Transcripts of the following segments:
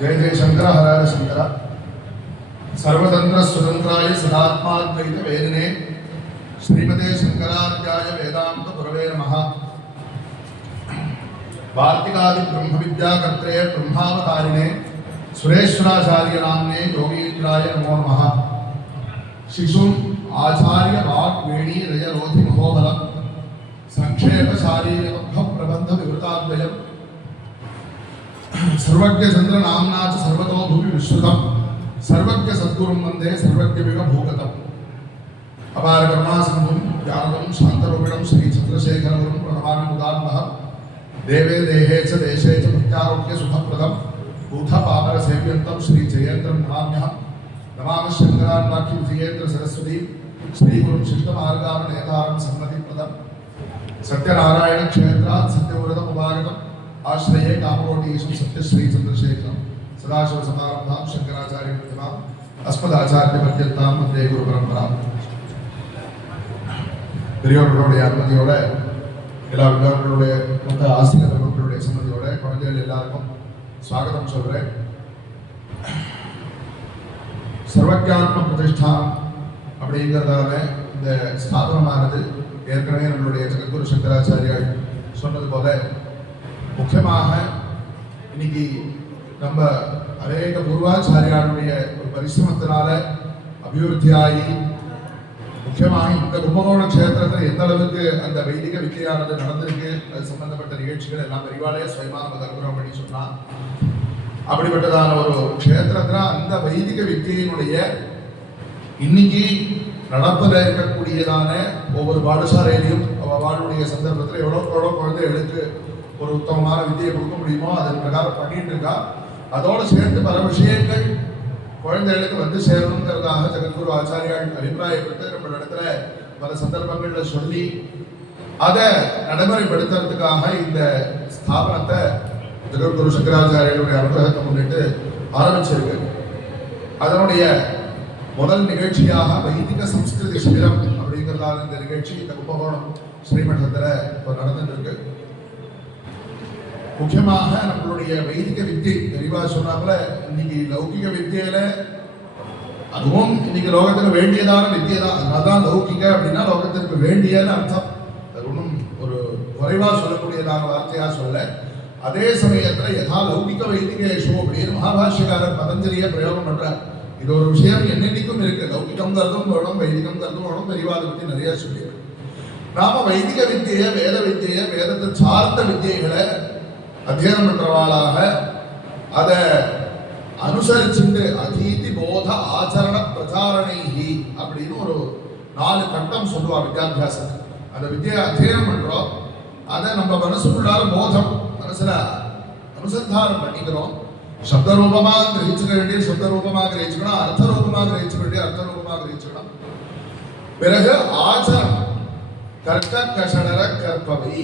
जय जय शंकर हर हर शंकर सर्वतंत्र स्वतंत्राय सदात्माद्वैत वेदने श्रीमते शंकराचार्य वेदांत गुरवे नमः। वार्तिकादि ब्रह्म विद्या कर्त्रे ब्रह्मावतारिणे सुरेश्वराचार्य नामने योगीन्द्राय नमो नमः। शिशुम आचार्य वाग्वेणी रजरोधि महोबलम संक्षेप शारीरिक प्रबंध विवृताद्वयम् सर्वज्ञ चंद्र नामना च सर्वतो भुवि विश्रुतम् सर्वज्ञ सद्गुरुं वन्दे सर्वज्ञ विग भूगतम्। अपार करुणा सिंधुं ज्ञानदं शान्तरूपिणं श्री चंद्रशेखरगुरुं प्रणमामि मुदान्वः। देवे देहे च देशे च नित्यारोग्य सुखप्रदं बुध पापर सेव्यन्तं श्री जयेन्द्रं नमाम्यहम्। नमामि शंकराचार्य विजयेन्द्र सरस्वती श्री गुरुं शिष्टमार्गान् नेतारं सन्मतिप्रदं सत्यनारायण क्षेत्रात् सत्यव्रत उपागतम् आश्रये कामकोटीशं सत्यश्री चंद्रशेखरं सदाशिव समारंभां शंकराचार्य मध्यमाम् अस्मदाचार्य पर्यन्तां वन्दे गुरु परंपराम्। பெரியோர்களுடைய அனுமதியோட எல்லா விழாக்களுடைய மொத்த ஆசிரியர் பெருமக்களுடைய சம்மதியோட குழந்தைகள் எல்லாருக்கும் ஸ்வாகதம் சொல்றேன். சர்வஜாத்ம பிரதிஷ்டானம் அப்படிங்கிறதால இந்த ஸ்தாபனமானது ஏற்கனவே நம்மளுடைய ஜெகத்குரு சங்கராச்சாரியார் சொன்னது போல முக்கியமாக இன்னைக்கு நம்ம அநேக பூர்வாச்சாரியாருடைய ஒரு பரிசிரமத்தினால அபிவிருத்தியாகி முக்கியமாக இந்த கும்பகோண கஷேத்திரத்தில் எந்த அளவுக்கு அந்த வைதிக வித்தியானது நடந்திருக்கு அது சம்பந்தப்பட்ட நிகழ்ச்சிகள் எல்லாம் பெரிவாலே சுயமா நம்ம கருப்புறம் பண்ணி சொன்னா அப்படிப்பட்டதான ஒரு கஷேத்திரத்துல அந்த வைதிக வித்தியினுடைய இன்னைக்கு நடப்பில் இருக்கக்கூடியதான ஒவ்வொரு பாடசாலையிலையும் அவளுடைய சந்தர்ப்பத்தில் எவ்வளோ குழந்தைகளுக்கு ஒரு உத்தமமான வித்தியை கொடுக்க முடியுமோ அதன் பிரகாரம் பண்ணிட்டு இருக்கா. அதோடு சேர்ந்து பல விஷயங்கள் குழந்தைகளுக்கு வந்து சேரணுங்கிறதாக ஜெகத்குரு ஆச்சாரியால் அபிப்பிராயப்பட்டு நம்ம இடத்துல பல சந்தர்ப்பங்கள்ல சொல்லி அதை நடைமுறைப்படுத்துறதுக்காக இந்த ஸ்தாபனத்தை ஜெகத்குரு சங்கராச்சாரியாருடைய அனுகிரகத்தை முன்னிட்டு ஆரம்பிச்சிருக்கு. அதனுடைய முதல் நிகழ்ச்சியாக வைதிக சம்ஸ்கிருதி சிபிரம் அப்படிங்கிறதால இந்த நிகழ்ச்சி இந்த கும்பகோணம் ஸ்ரீமட்டத்தில் இப்போ நடந்துட்டு இருக்கு. முக்கியமாக நம்மளுடைய வைதிக வித்தியை தெளிவா சொன்னாப்புல இன்னைக்கு லௌகிக வித்தியில அதுவும் இன்னைக்கு லோகத்துக்கு வேண்டியதான வித்தியை தான். அதனால்தான் லௌகிக அப்படின்னா லோகத்திற்கு வேண்டியன்னு அர்த்தம். அது ஒன்றும் ஒரு குறைவா சொல்லக்கூடியதான வார்த்தையா சொல்ல. அதே சமயத்துல யதா லௌகிக வைதிகேஷோ அப்படின்னு மகாபாஷ்யக்காரர் பதஞ்சலியை பிரயோகம் பண்றார். இது ஒரு விஷயம் என்னென்னைக்கும் இருக்கு. லௌகிகம் கருதும் வேணும், வைதிகம் கருதும் வேணும், பெரியவாத பத்தி நிறைய சொல்லியிருக்கு. நாம வைதிக வித்தியை வேத வித்தியை வேதத்தை சார்ந்த வித்தியைகளை அத்தியனம் பண்றவாளாக அதை அனுசரிச்சுட்டு அதீதி போத ஆச்சரண பிரச்சாரணைஹி அப்படின்னு ஒரு 4 கட்டம் சொல்லுவா வித்யாபியாசத்துக்கு. அந்த வித்தியை அத்தியனம் பண்றோம், அதை நம்ம மனசுக்குள்ளார போதம் மனசுல அனுசந்தானம் பண்ணிக்கிறோம். சப்த ரூபமா கிரகிச்சுக்க வேண்டிய சப்த ரூபமா கிரகிச்சுக்கணும், அர்த்த ரூபமா கிரகிச்சுக்க வேண்டிய அர்த்த ரூபமா கிரகிச்சுக்கணும். பிறகு ஆச்சரம் கற்க கஷடர கற்பவை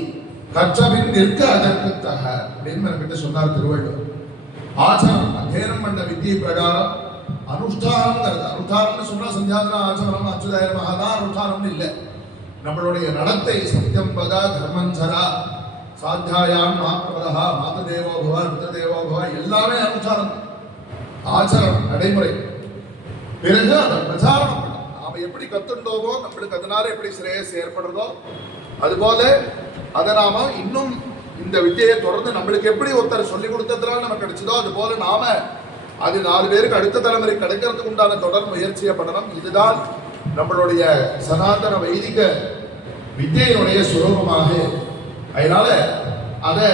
கற்றபின் நிற்க அதற்குத்தக அப்படின்னு கிட்ட சொன்னார் திருவள்ளுவர். ஆச்சரம் அத்தியனம் பண்ண வித்தியை பிரகாரம் அனுஷ்டானம்ங்கிறது. அனுஷ்டானம்னு சொன்னா சந்தியாதன ஆச்சரணம் அச்சுதாயிரமாக தான் அனுஷ்டானம்னு இல்லை. நம்மளுடைய நடத்தை சத்தியம் பதா தர்மஞ்சரா சாத்தியாயான் மாப்பிரதா மாத தேவோபவ மித்த தேவோபவ எல்லாமே அனுஷ்டானம், ஆச்சரணம், நடைமுறை. பிறகு அதை பிரச்சாரம் பண்ண நாம எப்படி கத்துண்டோமோ நம்மளுக்கு அதனால எப்படி சிரேயஸ் ஏற்படுறதோ அதுபோல அதை நாம இன்னும் இந்த வித்தியை தொடர்ந்து நம்மளுக்கு எப்படி ஒருத்தர் சொல்லி கொடுத்ததுனால நமக்கு கிடைச்சதோ அது போல நாம அது 4 பேருக்கு அடுத்த தலைமுறை கிடைக்கிறதுக்கு உண்டான தொடர் முயற்சியை பண்ணணும். இதுதான் நம்மளுடைய சனாதன வைதிக வித்தியினுடைய சுரூபமாக. அதனால அதை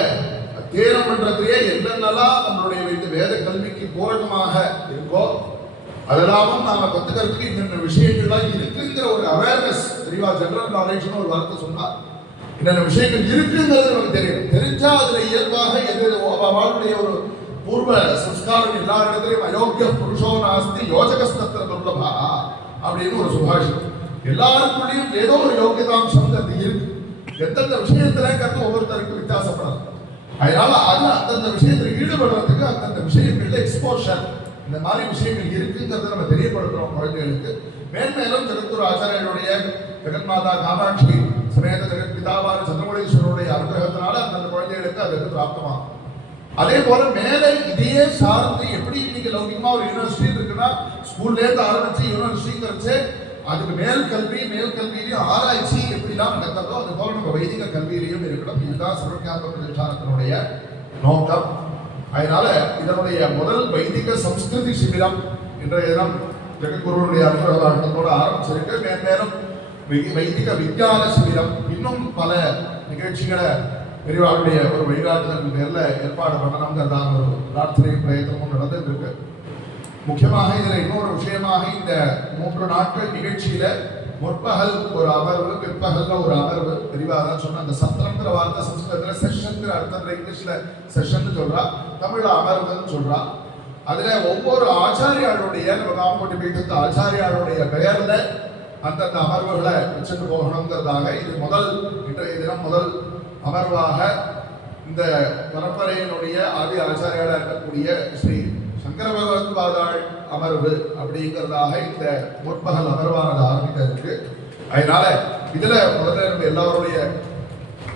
அத்தியனம் பண்றதுலயே என்னென்னலாம் நம்மளுடைய வேத கல்விக்கு பூரகமாக இருக்கோ அதெல்லாமும் நாம கத்துக்கிறதுக்கு இன்னென்ன விஷயங்கள்லாம் இருக்குங்கிற ஒரு அவேர்னஸ் தெளிவா ஜெனரல் நாலேஜ்னு ஒரு வார்த்தை சொன்னார். என்னென்ன விஷயங்கள் இருக்குங்கிறது நமக்கு தெரியும். தெரிஞ்சா அதுல இயல்பாக எது அவளுடைய ஒரு பூர்வ சம்ஸ்காரம் எல்லா இடத்துலையும் அயோக்கிய புருஷோ நாஸ்தி யோஜகஸ்தத்திர துர்லபா அப்படின்னு ஒரு சுபாஷம். எல்லாருக்குள்ளேயும் ஏதோ ஒரு யோகியதாம்சம் அது இருக்கு. எந்தெந்த விஷயத்துல கற்று ஒவ்வொருத்தருக்கு வித்தியாசப்படாது. அதனால அது அந்தந்த விஷயத்துல ஈடுபடுறதுக்கு அந்தந்த விஷயங்கள்ல எக்ஸ்போஷர் இந்த மாதிரி விஷயங்கள் இருக்குங்கிறத நம்ம தெரியப்படுத்துறோம் குழந்தைகளுக்கு. மேன்மேலும் ஜெகத்குரு ஆச்சாரியருடைய ஜெகன்மாதா காமாட்சி சமேத ஜெகத் பிதாவான சந்திரமௌலீஸ்வரருடைய அனுகிரகத்தினால அந்த குழந்தைகளுக்கு அது பிராப்தமாகும். அதே போல மேலே இதையே சார்ந்து எப்படி இன்னைக்கு லௌகிகமா ஒரு யூனிவர்சிட்டி இருக்குன்னா ஸ்கூல்ல இருந்து ஆரம்பிச்சு யூனிவர்சிட்டிங்கிறச்சு அதுக்கு மேல்கல்வியிலையும் ஆராய்ச்சி எப்படிலாம் நடக்கிறதோ அது போல நம்ம வைதிக கல்வியிலையும் இருக்கணும். இதுதான் சர்வஞான பிரதிஷ்டானத்தினுடைய நோக்கம். அதனால இதனுடைய முதல் வைதிக சம்ஸ்கிருதி சிபிரம் இன்றைய தினம் ஜெகத்குருவுடைய அனுகிரகத்தோடு ஆரம்பிச்சிருக்கு. மேலும் வைதிக விஞ்ஞான சிபிரம் இன்னும் பல நிகழ்ச்சிகளை பெரியவாளுடைய ஒரு வழிகாட்டுதல் பேர்ல ஏற்பாடு பண்ணணுங்கிறதான ஒரு பிரார்த்தனை பிரயத்தனமும் நடந்துட்டு இருக்கு. முக்கியமாக இதுல இன்னொரு விஷயமாக இந்த 3 நாட்கள் நிகழ்ச்சியில முற்பகல் ஒரு அமர்வு, பிற்பகல்ல ஒரு அமர்வு. பெரியவா சொன்ன அந்த சத்திரம்ங்கிற வார்த்தை சம்ஸ்கிருதத்துல செஷன்ங்கிற அர்த்தத்துல இங்கிலீஷ்ல செஷன் சொல்றா, தமிழ்ல அமர்வுன்னு சொல்றா. அதுல ஒவ்வொரு ஆச்சாரியாளுடைய நம்ம காமகோட்டி பீட்டத்து ஆச்சாரியாளுடைய பெயர்ல அந்தந்த அமர்வுகளை வச்சுட்டு போகணுங்கிறதாக இது இன்றைய தினம் முதல் அமர்வாக இந்த பரம்பரையினுடைய ஆதி ஆச்சாரியாளா இருக்கக்கூடிய ஸ்ரீ சங்கர பகவத் பாதாள் அமர்வு அப்படிங்கிறதாக இந்த முற்பகல் அமர்வானது ஆரம்பிக்க இருக்கு. அதனால இதுல முதல்ல நம்ம எல்லாருடைய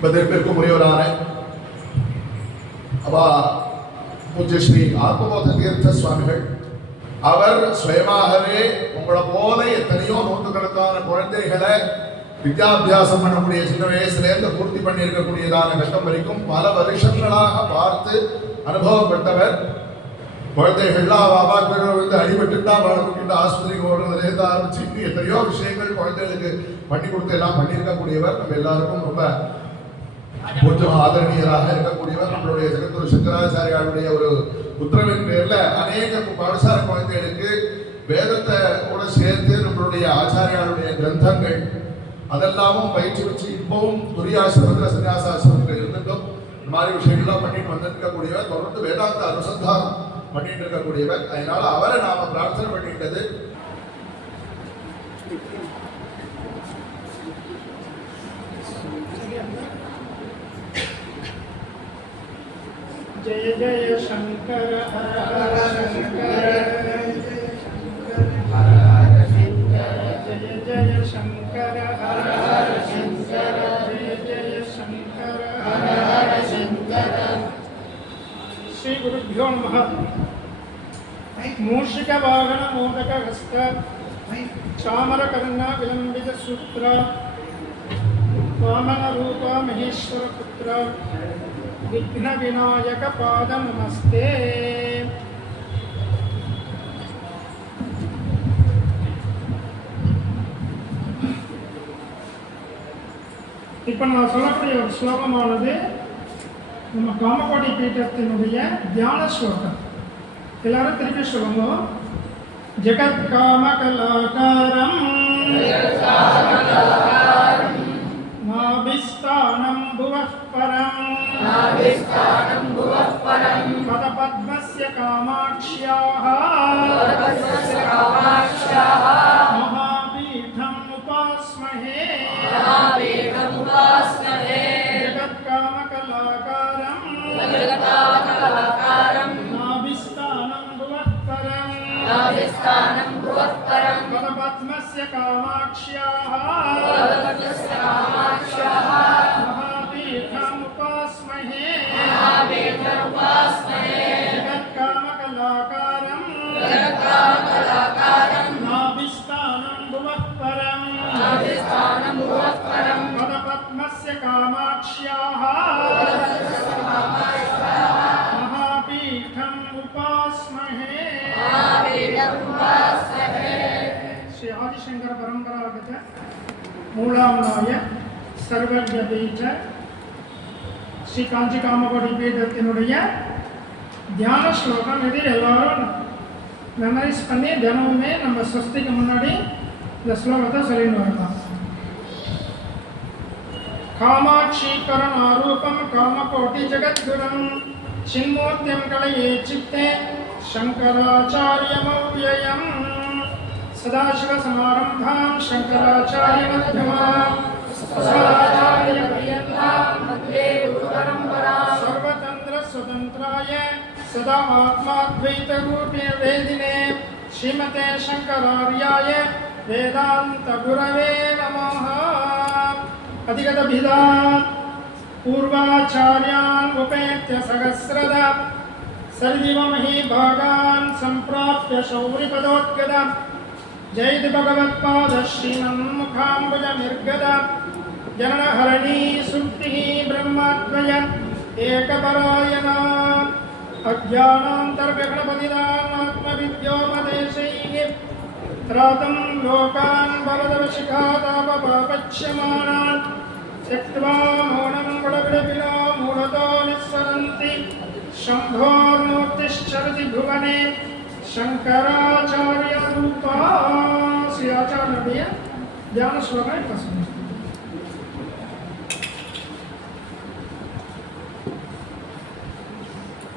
பதிப்பிற்கு உரியவரான அவா பூஜ்ய ஸ்ரீ ஆத்மபோத தீர்த்த சுவாமிகள் அவர் சுயமாகவே உங்களை போல எத்தனையோ நூற்றுக்கணக்கான குழந்தைகளை வித்யாபியாசம் பண்ணக்கூடிய சின்ன வயசுலேருந்து பூர்த்தி பண்ணி இருக்கக்கூடியதான கட்டம் வரைக்கும் பல வருஷங்களாக பார்த்து அனுபவப்பட்டவர். குழந்தைகள்லாம் அப்பாக்கள் வந்து அடிபட்டுட்டா வளர்க்கிட்ட ஆஸ்பத்திரிக்கு ஓடுறதுலேருந்து ஆரம்பிச்சு இன்னும் எத்தனையோ விஷயங்கள் குழந்தைகளுக்கு பண்ணி கொடுத்து எல்லாம் பண்ணியிருக்கக்கூடியவர். நம்ம எல்லாருக்கும் ரொம்ப கொஞ்சம் ஆதரணியராக இருக்கக்கூடியவர். நம்மளுடைய ஜெகத்குரு சங்கராச்சாரியாருடைய ஒரு உத்தரவின் பேர்ல அநேக பாடசாலை குழந்தைகளுக்கு வேதத்தை கூட சேர்த்து நம்மளுடைய ஆச்சாரியாருடைய கிரந்தங்கள் அதெல்லாமும் பயிற்சி வச்சு இப்பவும் துரியாசிரமத்தில் சன்னியாசாசிரமத்தில் இருந்துட்டும் இந்த மாதிரி விஷயங்கள்லாம் பண்ணிட்டு வந்துருக்கக்கூடியவர். தொடர்ந்து வேதாந்த அனுசந்தானம் பண்ணிட்டு இருக்கக்கூடியவர். அதனால அவரை நாம பிரார்த்தனை பண்ணிட்டது. जय जय शंकर हर हर शंकर जय जय शंकर हर हर शंकर जय जय शंकर हर हर शंकर. श्री गुरुभ्यो नमः. मूषिक वाहन मोदक हस्त चामर कर्णा विलंबित सूत्र वामन रूप महेश्वर पुत्र विघ्न विनायक पाद नमस्ते. இப்போ நான் சொல்லக்கூடிய ஒரு ஸ்லோகமானது நம்ம காமகோடி பீட்டத்தினுடைய தியான ஸ்லோகம். எல்லாரும் திருப்பி சொல்லுங்க. ஜெகத் காம கலாகாரம் नाभिस्तानं भुवः परं पदपद्मस्य कामाक्ष्याः महापीठम् उपास्महे जगत्कामकलाकारं नाभिस्तानं भुवः परं पदपद्मस्य कामाक्ष्याः महापीठमुपास्महे जगत्कामकलाकारं नाभिस्तानं भुवः परं पदपद्मस्य कामाक्ष्याः महापीठमुपास्महे. श्री आदिशंकर परंपरागत मूलामनाय सर्वज्ञ पीठ श्री कांची कामकोटी पीठத்தினுடைய தியான ஸ்லோகம். இது எல்லாரும் மெமரைஸ் பண்ணி தினமுமே நம்ம ஸ்வஸ்திக்கு முன்னாடி இந்த ஸ்லோகத்தை சொல்லிட்டு வரலாம். कामाक्षीकरणारूपं कामकोटि जगद्गुरुं चिन्मूर्तिं कलये चित्ते शंकराचार्यमव्ययम् सदाशिवसमारम्भां शंकराचार्यमध्यमाम् सर्वतन्त्रस्वतन्त्राय सदा आत्माद्वैतरूपिणे वेदिने श्रीमते शंकरार्याय वेदान्तगुरवे नमः. अधिगतभिदा पूर्वाचार्यान् उपेत्य सहस्रदा सरिदिवमहि भागान् सम्प्राप्य शौरिपदोद्गदा जयति भगवत्पाद श्रीमन्मुखाम्बुजनिर्गदा जननहरणी सुप्तिः ब्रह्मद्वय एकपरायणा अज्ञानान्तर्गणपतिदानात्मविद्योपदेशैः त्रातं लोकान् भवदवशिखातापपापच्यमानान् त्यक्त्वा मौनं बडबिडपिनो मूढतो निःसरन्ति शम्भोर्मूर्तिश्चरति भुवने शङ्कराचार्यरूपा श्री आचार्य ध्यान श्लोक तस्मै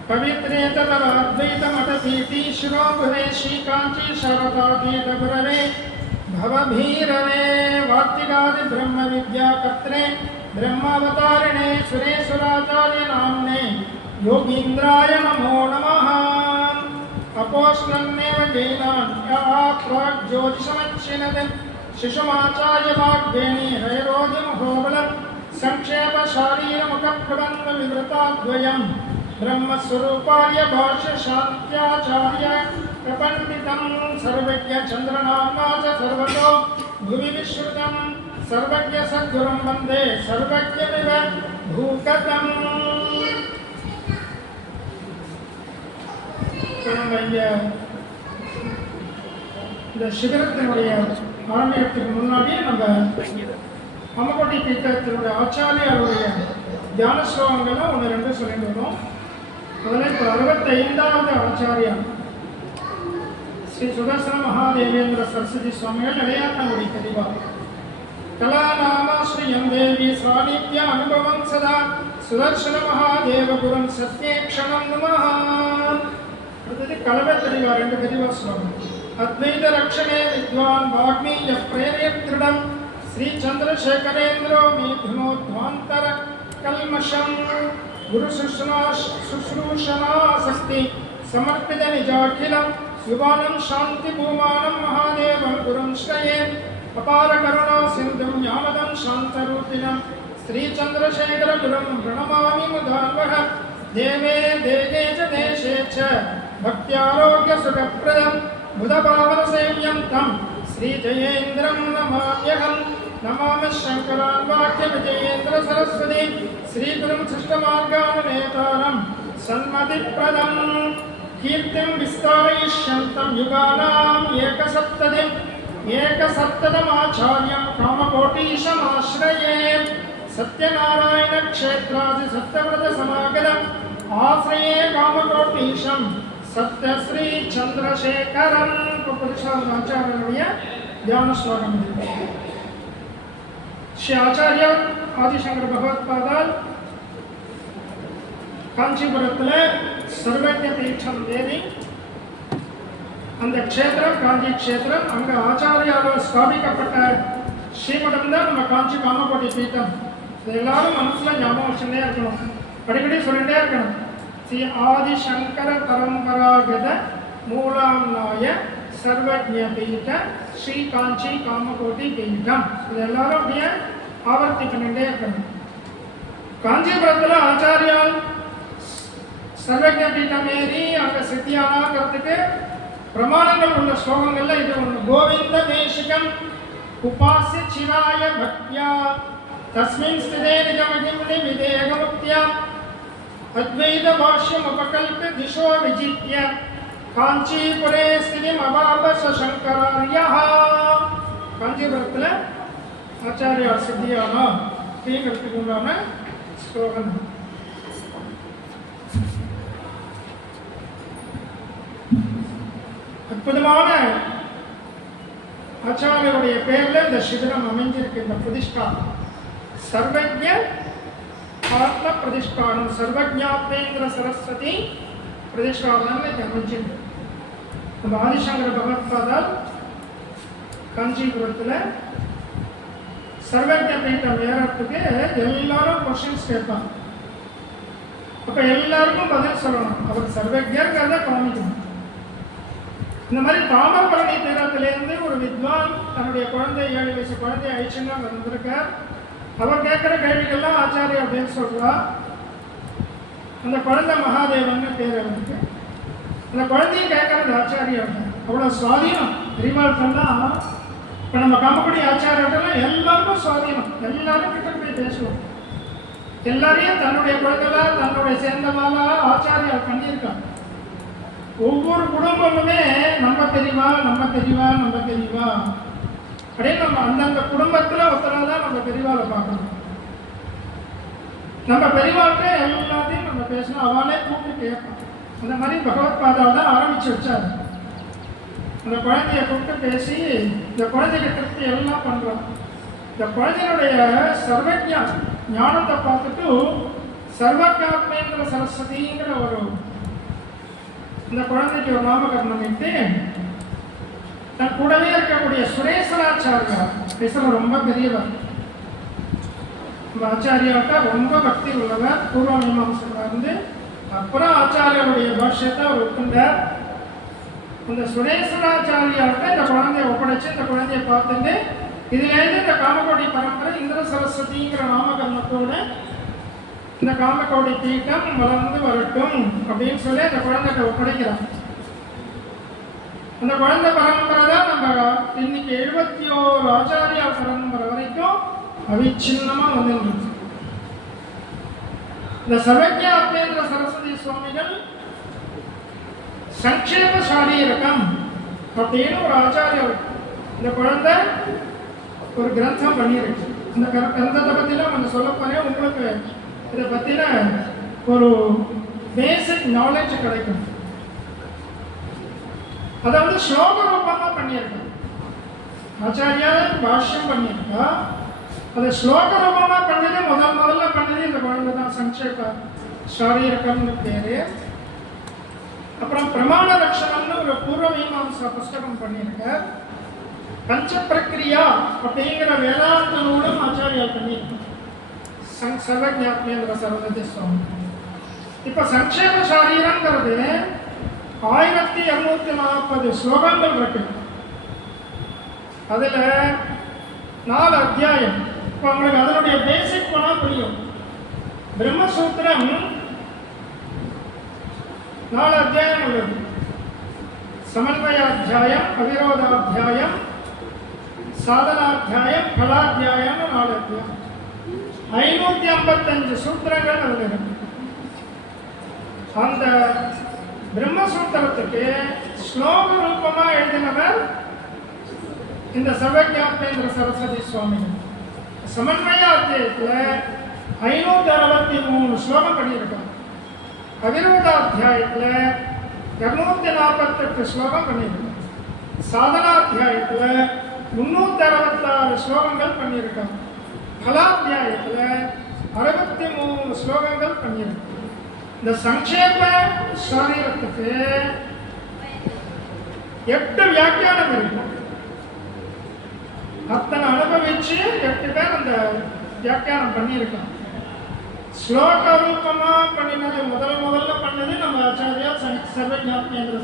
पवित्रे तदवाद्वैतमतपीति शिरोभुरे श्रीकाञ्ची शारदातीतगुरवे भवभीरवे वार्तिकादि ब्रह्मविद्याकर्त्रे ब्रह्मावतारिणे सुरेश्वराचार्य नाम्ने योगीन्द्राय नमो नमः अपोष्णन्नेव जैनान्यः प्राग्ज्योतिषमच्छिनत् शिशुमाचार्य वाग्देणी हयरोधिमहोबलं संक्षेपशारीरमुखप्रबन्धविवृताद्वयम् ब्रह्मस्वरूपार्य भाष्यशान्त्याचार्य प्रपण्डितं सर्वज्ञ चन्द्रनामा च सर्वतो भुवि विश्रुतं सर्वज्ञ सद्गुरुं वन्दे सर्वज्ञमिव भूतम् இந்த சிகரத்தினுடைய ஆரம்பிக்கிறதுக்கு முன்னாடியே நம்ம அம்மக்கோட்டை தீர்த்தத்தினுடைய ஆச்சாரியாருடைய தியான ஸ்லோகங்கள்லாம் ஒன்று ரெண்டு சொல்லிட்டு வரோம். அதில் இப்போ 65வது ஆச்சாரியா ஸ்ரீ சுதர்சன மகாதேவேந்திர சரஸ்வதி சுவாமிகள் நிலையாட்டங்குடி கதிவார் கலாநாமாஸ்ரீயம் தேவி சாநித்ய அனுபவம் சதா சுதர்சன மகாதேவ குரும் சத்யேக்ஷணம் நமஹ. அடுத்தது கலவை கதிவா 2 கதிவா ஸ்லோகம். அத்வைத ரக்ஷணே வித்வான் வாக்மீய பிரேரயத்ருடம் श्री चंद्रशेखरेन्द्रो मे धुनोध्वांतर कल्मषं गुरु शुश्रूषणासक्ति समर्पित निजाखिलं युवानं शांति भूमानं महादेवं गुरुं श्रये अपार करुणा सिंधुं यामदं शान्तरूपिणं श्री चंद्रशेखर गुरुं प्रणमामि मुदान्वः देवे देगे च देशे च भक्त्यारोग्य सुखप्रदं बुधपावन सेव्यं तं श्री जयेन्द्रं नमाम्यहम् नमामि शंकरान् वाक्य विजयेन्द्र सरस्वती श्री गुरुं शिष्टमार्गानुनेतारं सन्मतिप्रदं कीर्तिं विस्तारयिष्यन्तं युगानाम् एकसप्ततमाचार्यं कामकोटीशमाश्रये सत्यनारायण क्षेत्रादि सत्यव्रत समागतम् आश्रये कामकोटीशं सत्यश्री चंद्रशेखरं पुरुषाचार्य ध्यान श्लोकम. श्री आचार्य आदिशंकर भगवत्पादाल காஞ்சிபுரத்தில் சர்வஜ்ஞ பீடம் தேதி அந்த க்ஷேத்திரம் காஞ்சி க்ஷேத்திரம். அங்கே ஆச்சாரியால் ஸ்தாபிக்கப்பட்ட ஸ்ரீமடம் தான் நம்ம காஞ்சி காமகோட்டி பீட்டம். இது எல்லாரும் மனசில் ஞாபகம் வச்சுட்டே இருக்கணும், அடிக்கடி சொல்லிகிட்டே இருக்கணும். ஸ்ரீ ஆதிசங்கர பரம்பராகத மூலாம்நாய சர்வஜ்ஞ பீட ஸ்ரீ காஞ்சி காமகோட்டி பீடம். இது எல்லாரும் அப்படியே ஆவர்த்தி பண்ணிகிட்டே இருக்கணும். காஞ்சிபுரத்தில் ஆச்சாரியால் சர்வஜ்ஞ பீடம் ஏறி அங்கே சித்தியானாங்கிறதுக்கு பிரமாணங்கள் உள்ள ஸ்லோகங்கள்ல இது ஒன்று. கோவிந்த தேசிகம் உபாசி சிவாய பக்தியா தஸ்மின் ஸ்திதே நிஜமகிம்னி விதேகமுக்தியா அத்வைத பாஷ்யம் உபகல்ப திசோ விஜித்ய காஞ்சிபுரே ஸ்திதிம் அபாபச சங்கரார்யா. காஞ்சிபுரத்தில் ஆச்சாரியார் சித்தியானா அப்படிங்கிறதுக்கு உண்டான ஸ்லோகம். அற்புதமான ஆச்சாரியருடைய பேர்ல இந்த சிவனம் அமைஞ்சிருக்கு. இந்த பிரதிஷ்டா சர்வஜ்ஞ ஆத்ம பிரதிஷ்டானம், சர்வஜாத்மேந்திர சரஸ்வதி பிரதிஷ்டானம் இது அமைஞ்சிருக்கு. நம்ம ஆதிசங்கர பகவத்பாதால் காஞ்சிபுரத்தில் சர்வஜ்ஞ பீட்டம் ஏறத்துக்கு எல்லாரும் கொஸ்டின்ஸ் கேட்பாங்க. அப்போ எல்லாருக்கும் பதில் சொல்லணும். அவர் சர்வஜ்ஞர்கிறத காமிக்கணும். இந்த மாதிரி தாமிரபரணி தீரத்திலேருந்து ஒரு வித்வான் தன்னுடைய குழந்தை 7 வயசு குழந்தைய அழிச்சுன்னா வந்திருக்கார். அவர் கேட்குற கேள்விகள்லாம் ஆச்சாரியா அப்படின்னு சொல்றா. அந்த குழந்தை மகாதேவன் பேர் அவருக்கு. அந்த குழந்தையும் கேட்கறது ஆச்சாரியா. அவ்வளோ சுவாதீனம் பெரியவாழ்க்கெல்லாம். இப்போ நம்ம காமக்குடி ஆச்சாரியர்கள்லாம் எல்லாருக்கும் சுவாதீனம். எல்லாரும் கிட்ட போய் பேசுவோம். எல்லாரையும் தன்னுடைய குழந்தைகளா தன்னுடைய சேர்ந்தவாளா ஆச்சாரியா பண்ணியிருக்காங்க. ஒவ்வொரு குடும்பமுமே நம்ம தெரியவா அப்படின்னு நம்ம அந்தந்த குடும்பத்தில் ஒருத்தராக தான் நம்ம பெரியவாளை பார்க்கணும். நம்ம பெரியவாள்கிட்ட எல்லாத்தையும் நம்ம பேசணும். அவளே கூப்பிட்டு கேட்போம். அந்த மாதிரி பகவத் பாதாவில் தான் ஆரம்பித்து வச்சாரு. அந்த குழந்தைய கூப்பிட்டு பேசி இந்த குழந்தைக்கு திருப்தி எல்லாம் பண்ணுறோம். இந்த குழந்தையினுடைய சர்வஜா ஞானத்தை பார்த்துட்டு சர்வஜாத்மேந்திர சரஸ்வதிங்கிற ஒரு இந்த குழந்தைக்கு ஒரு நாமகரணம் இட்டு தன் கூடவே இருக்கக்கூடிய சுரேஸ்வராச்சாரியார் பேசுகிற ரொம்ப பெரியவர். இந்த ஆச்சாரியாட்ட ரொம்ப பக்தி உள்ளவர். பூர்வ மீமாம்சையில் இருந்து அப்புறம் ஆச்சாரியருடைய பாஷ்யத்தை அவர் ஒப்புண்டார். அந்த சுரேஸ்வராச்சாரியாட்ட இந்த குழந்தைய ஒப்படைச்சு இந்த குழந்தைய பார்த்துட்டு இதுலேருந்து இந்த காமகோடி பரம்பரை இந்திர சரஸ்வதிங்கிற நாமகரணத்தோட இந்த காமகோடி பீட்டம் வளர்ந்து வரட்டும் அப்படின்னு சொல்லி அந்த குழந்தைகிட்ட ஒப்படைக்கிறார். அந்த குழந்தை பரம்பரை தான் நம்ம இன்னைக்கு 71 ஆச்சாரியா பரம்பரை வரைக்கும் அவிச்சின்னமாக வந்துருக்கு. இந்த சர்வஜ்ஞ ஆத்மேந்திர சரஸ்வதி சுவாமிகள் சங்கேப சாரீரகம் அப்படின்னு ஒரு ஆச்சாரியர் இந்த குழந்தை ஒரு கிரந்தம் பண்ணியிருக்கு. இந்த கிரந்தத்தை பற்றிலாம் கொஞ்சம் சொல்ல போறேன். உங்களுக்கு இதை பற்றின ஒரு பேசிக் நாலேஜ் கிடைக்கும். அதை வந்து ஸ்லோக ரூபமாக பண்ணியிருக்கேன். ஆச்சாரியா பாஷ்யம் பண்ணியிருக்கா. அதை ஸ்லோக ரூபமாக பண்ணது முதல்ல பண்ணது இந்த குழந்தை தான். சங்கேப சாரீரகம்னு பேரு. அப்புறம் பிரமாண லட்சணம்னு ஒரு பூர்வ மீமாம்சா புஸ்தகம் பண்ணியிருக்க. பஞ்ச பிரக்ரியா அப்படிங்கிற வேதாந்த நூலும் ஆச்சாரியா பண்ணியிருக்க. சர்வஜாத்மேந்திர சரஸ்வதி சுவாமி. இப்போ சங்கேப சாரீரங்கிறது 1240 ஸ்லோகங்கள் இருக்கு. அதில் 4 அத்தியாயம். இப்போ உங்களுக்கு அதனுடைய பேசிக் போனால் புரியும். பிரம்மசூத்திரம் 4 அத்தியாயம் உள்ளது. சமன்வயாத்தியாயம், அவிரோதாத்தியாயம், சாதனாத்தியாயம், பலாத்தியாயம் 4 அத்தியாயம். 555 சூத்திரங்கள் அதில் இருக்கு. அந்த பிரம்மசூத்திரத்துக்கு ஸ்லோக ரூபமாக எழுதினவர் இந்த சர்வஜாத்மேந்திர சரஸ்வதி சுவாமிகள். சமன்வயாத்தியத்தில் 563 ஸ்லோகம் பண்ணியிருக்காங்க. அவிரோதாத்தியாயத்தில் 248 ஸ்லோகம் பண்ணியிருக்காங்க. சாதனாத்தியாயத்தில் 366 ஸ்லோகங்கள் பண்ணியிருக்காங்க. கலாத்தியாயத்தில் 63 ஸ்லோகங்கள் பண்ணியிருக்காங்க. இந்த சங்கேப சாரீரத்துக்கு 8 வியாக்கியானம் இருக்கு. அத்தனை அனுபவிச்சு 8 பேர் அந்த வியாக்கியானம் பண்ணியிருக்காங்க. ஸ்லோக ரூபமா பண்ணினது முதல்ல பண்ணது நம்ம ஆச்சாரியா சர்வஜாத்மேந்திர.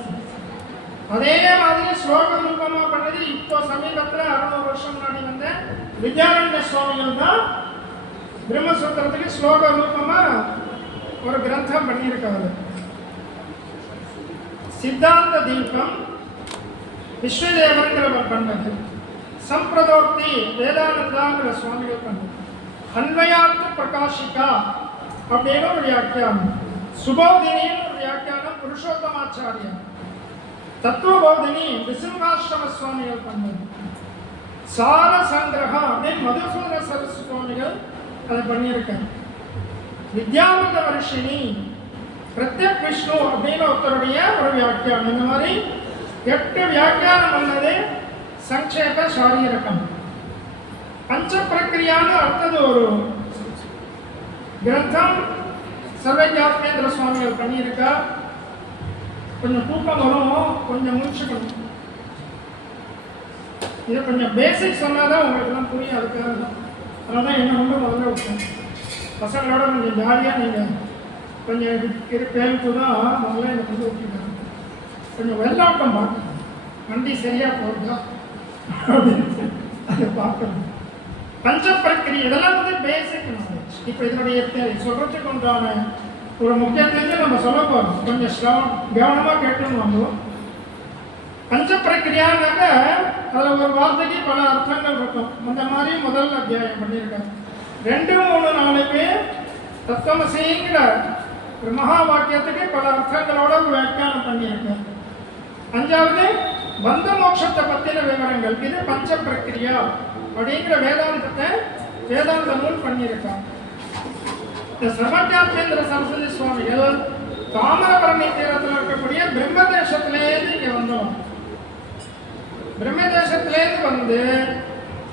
அதே மாதிரி ஸ்லோக ரூபமா பண்ணது இப்போ சமீபத்தில் 600 வருஷம் முன்னாடி வந்த வித்யாரண்ய சுவாமிகள் தான் பிரம்மசூத்திரத்துக்கு ஸ்லோக ரூபமா ஒரு கிரந்தம் பண்ணியிருக்காரு. சித்தாந்த தீபம் விஸ்வதேவங்கிறவர் பண்ணது. சம்பிரதோக்தி வேதானந்தாங்கிற சுவாமிகள் பண்ணது. அன்வயார்த்த பிரகாஷிகா அப்படின்னு ஒரு வியாக்கியானம். சுபோதினின்னு ஒரு வியாக்கியானம் புருஷோத்தமாச்சாரியா. தத்துவபோதினி விசிம்ஹாஸ்ரம சுவாமிகள் பண்ணது. சார சங்கிரகா அப்படின்னு மதுசூதன சரஸ்வதி சுவாமிகள் அதை பண்ணியிருக்காங்க. வித்யாமிருத வருஷினி பிரத்யக் விஷ்ணு அப்படின்னு ஒருத்தருடைய ஒரு வியாக்கியானம். இந்த மாதிரி 8 வியாக்கியானம் பண்ணது சங்கேப சாரீரகம். பஞ்ச பிரக்ரியான்னு அடுத்தது ஒரு கிரந்தம் சர்வஜாத்மேந்திர சுவாமிகள் பண்ணியிருக்கா. கொஞ்சம் தூக்கம் வரும், கொஞ்சம் முடிச்சுக்கணும். இதை கொஞ்சம் பேசிக் சொன்னாதான் உங்களுக்குலாம் புரியும். அதுக்காக தான். அதனால தான் என்ன ரொம்ப முதல்ல விட்டேன். பசங்களோட கொஞ்சம் ஜாலியாக நீங்கள் கொஞ்சம் பேருக்கு தான் முதல்ல எனக்கு வந்து விட்டுருக்காங்க. கொஞ்சம் வெள்ளாட்டம் பார்க்கணும். வண்டி சரியாக போகுதா அப்படின்னு அதை பார்க்கணும். பஞ்ச பிரக்கிரியை இதெல்லாம் வந்து பேசிக் நாலேஜ். இப்போ இதனுடைய சொல்றதுக்கு உண்டான ஒரு முக்கியத்துவத்தை நம்ம சொல்ல போகிறோம். கொஞ்சம் கவனமாக கேட்டுன்னு வந்தோம். பஞ்ச பிரக்கிரியானாக்க அதில் ஒரு வார்த்தைக்கு பல அர்த்தங்கள் இருக்கும். அந்த மாதிரி முதல் அத்தியாயம் பண்ணியிருக்காங்க. 2, 3, 4 தத்துவமசிங்கிற ஒரு மகா வாக்கியத்துக்கு பல அர்த்தங்களோட வியாக்கியானம் பண்ணியிருக்காங்க. 5வது பந்த மோட்சத்தை பற்றின விவரங்கள். இது பஞ்ச பிரக்கிரியா அப்படிங்கிற வேதாந்த நூல் பண்ணியிருக்காங்க. இந்த சர்வஜாத்மேந்திர சரஸ்வதி சுவாமிகள் தாமிரபரணி தீரத்தில் இருக்கக்கூடிய பிரம்ம தேசத்திலேருந்து இங்கே வந்தோம். பிரம்ம தேசத்திலேருந்து வந்து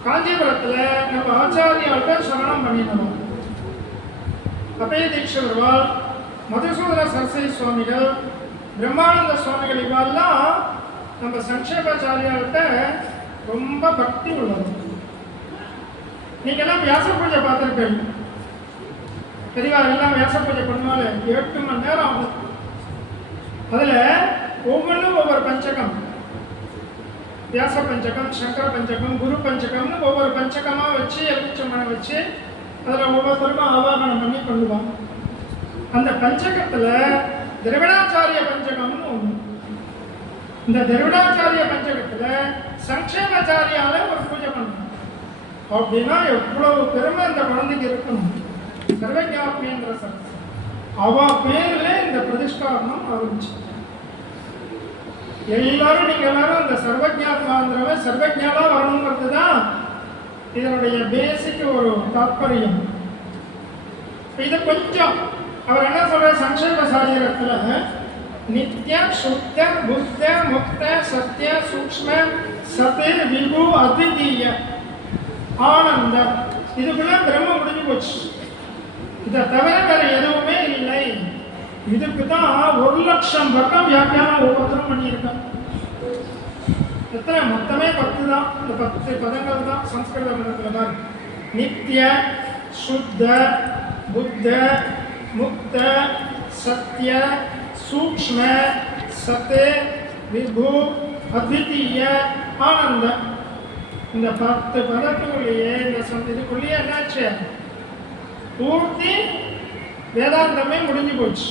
காஞ்சிபுரத்தில் நம்ம ஆச்சாரியால்கிட்ட சரணம் பண்ணினோம். அபய தீட்சிதர்வால், மதுசூதன சரஸ்வதி சுவாமிகள், பிரம்மானந்த சுவாமிகள் இவாள்லாம் நம்ம சங்கேபாச்சாரியால்கிட்ட ரொம்ப பக்தி உள்ளது. நீங்கள்லாம் வியாச பூஜை பார்த்துருப்பீங்க. பெரியவா எல்லாம் வியாச பூஜை பண்ணாலே 8 மணி நேரம் ஆகும். அதில் ஒவ்வொன்றும் ஒவ்வொரு பஞ்சகம், வியாச பஞ்சகம், சங்கர பஞ்சகம், குரு பஞ்சகம்னு ஒவ்வொரு பஞ்சகமாக வச்சு எலுமிச்சம்பழம் வச்சு அதில் ஒவ்வொருத்தருக்கும் ஆவாகனம் பண்ணி பண்ணுவாங்க. அந்த பஞ்சகத்தில் திரவிடாச்சாரிய பஞ்சகம்னு ஒன்று. இந்த திரவிடாச்சாரிய பஞ்சகத்தில் சங்கேபாச்சாரியால ஒரு பூஜை பண்ணுறாங்க. அப்படின்னா எவ்வளவு பெருமை அந்த குழந்தைக்கு இருக்கணும். சர்வஜாத்மேந்திர சரஸ்வதி அவ பேரில் இந்த பிரதிஷ்டாபனம் ஆரம்பிச்சு. எல்லாரும் நீங்க எல்லாரும் இந்த சர்வஜாத்மாந்திரவ சர்வஜாலா வரணுங்கிறது தான் இதனுடைய பேசிக் ஒரு தாற்பயம். இது கொஞ்சம் அவர் என்ன சொல்ற சங்கேப சாரீரத்துல நித்ய சுத்த புத்த முக்த சத்ய சூக்ஷ்ம சதே விபு அத்விதீய ஆனந்த, இதுக்குள்ள பிரம்ம முடிஞ்சு போச்சு. இதை தவிர வேற எதுவுமே இல்லை. இதுக்கு தான் 1,00,000 பக்கம் வியாக்கியானம் ஒவ்வொருத்தரும் பண்ணியிருக்காங்க. எத்தனை மொத்தமே 10 தான். இந்த 10 பதங்கள் தான் சம்ஸ்கிருத பதத்தில் தான். நித்ய சுத்த புத்த முக்த சத்ய சூக்ஷ்ம சத்தே விபு அத்விதீய ஆனந்த. இந்த 10 பதத்துக்குள்ளேயே இதுக்குள்ளேயே என்னாச்சு, பூர்த்தி வேதாந்தமே முடிஞ்சு போச்சு.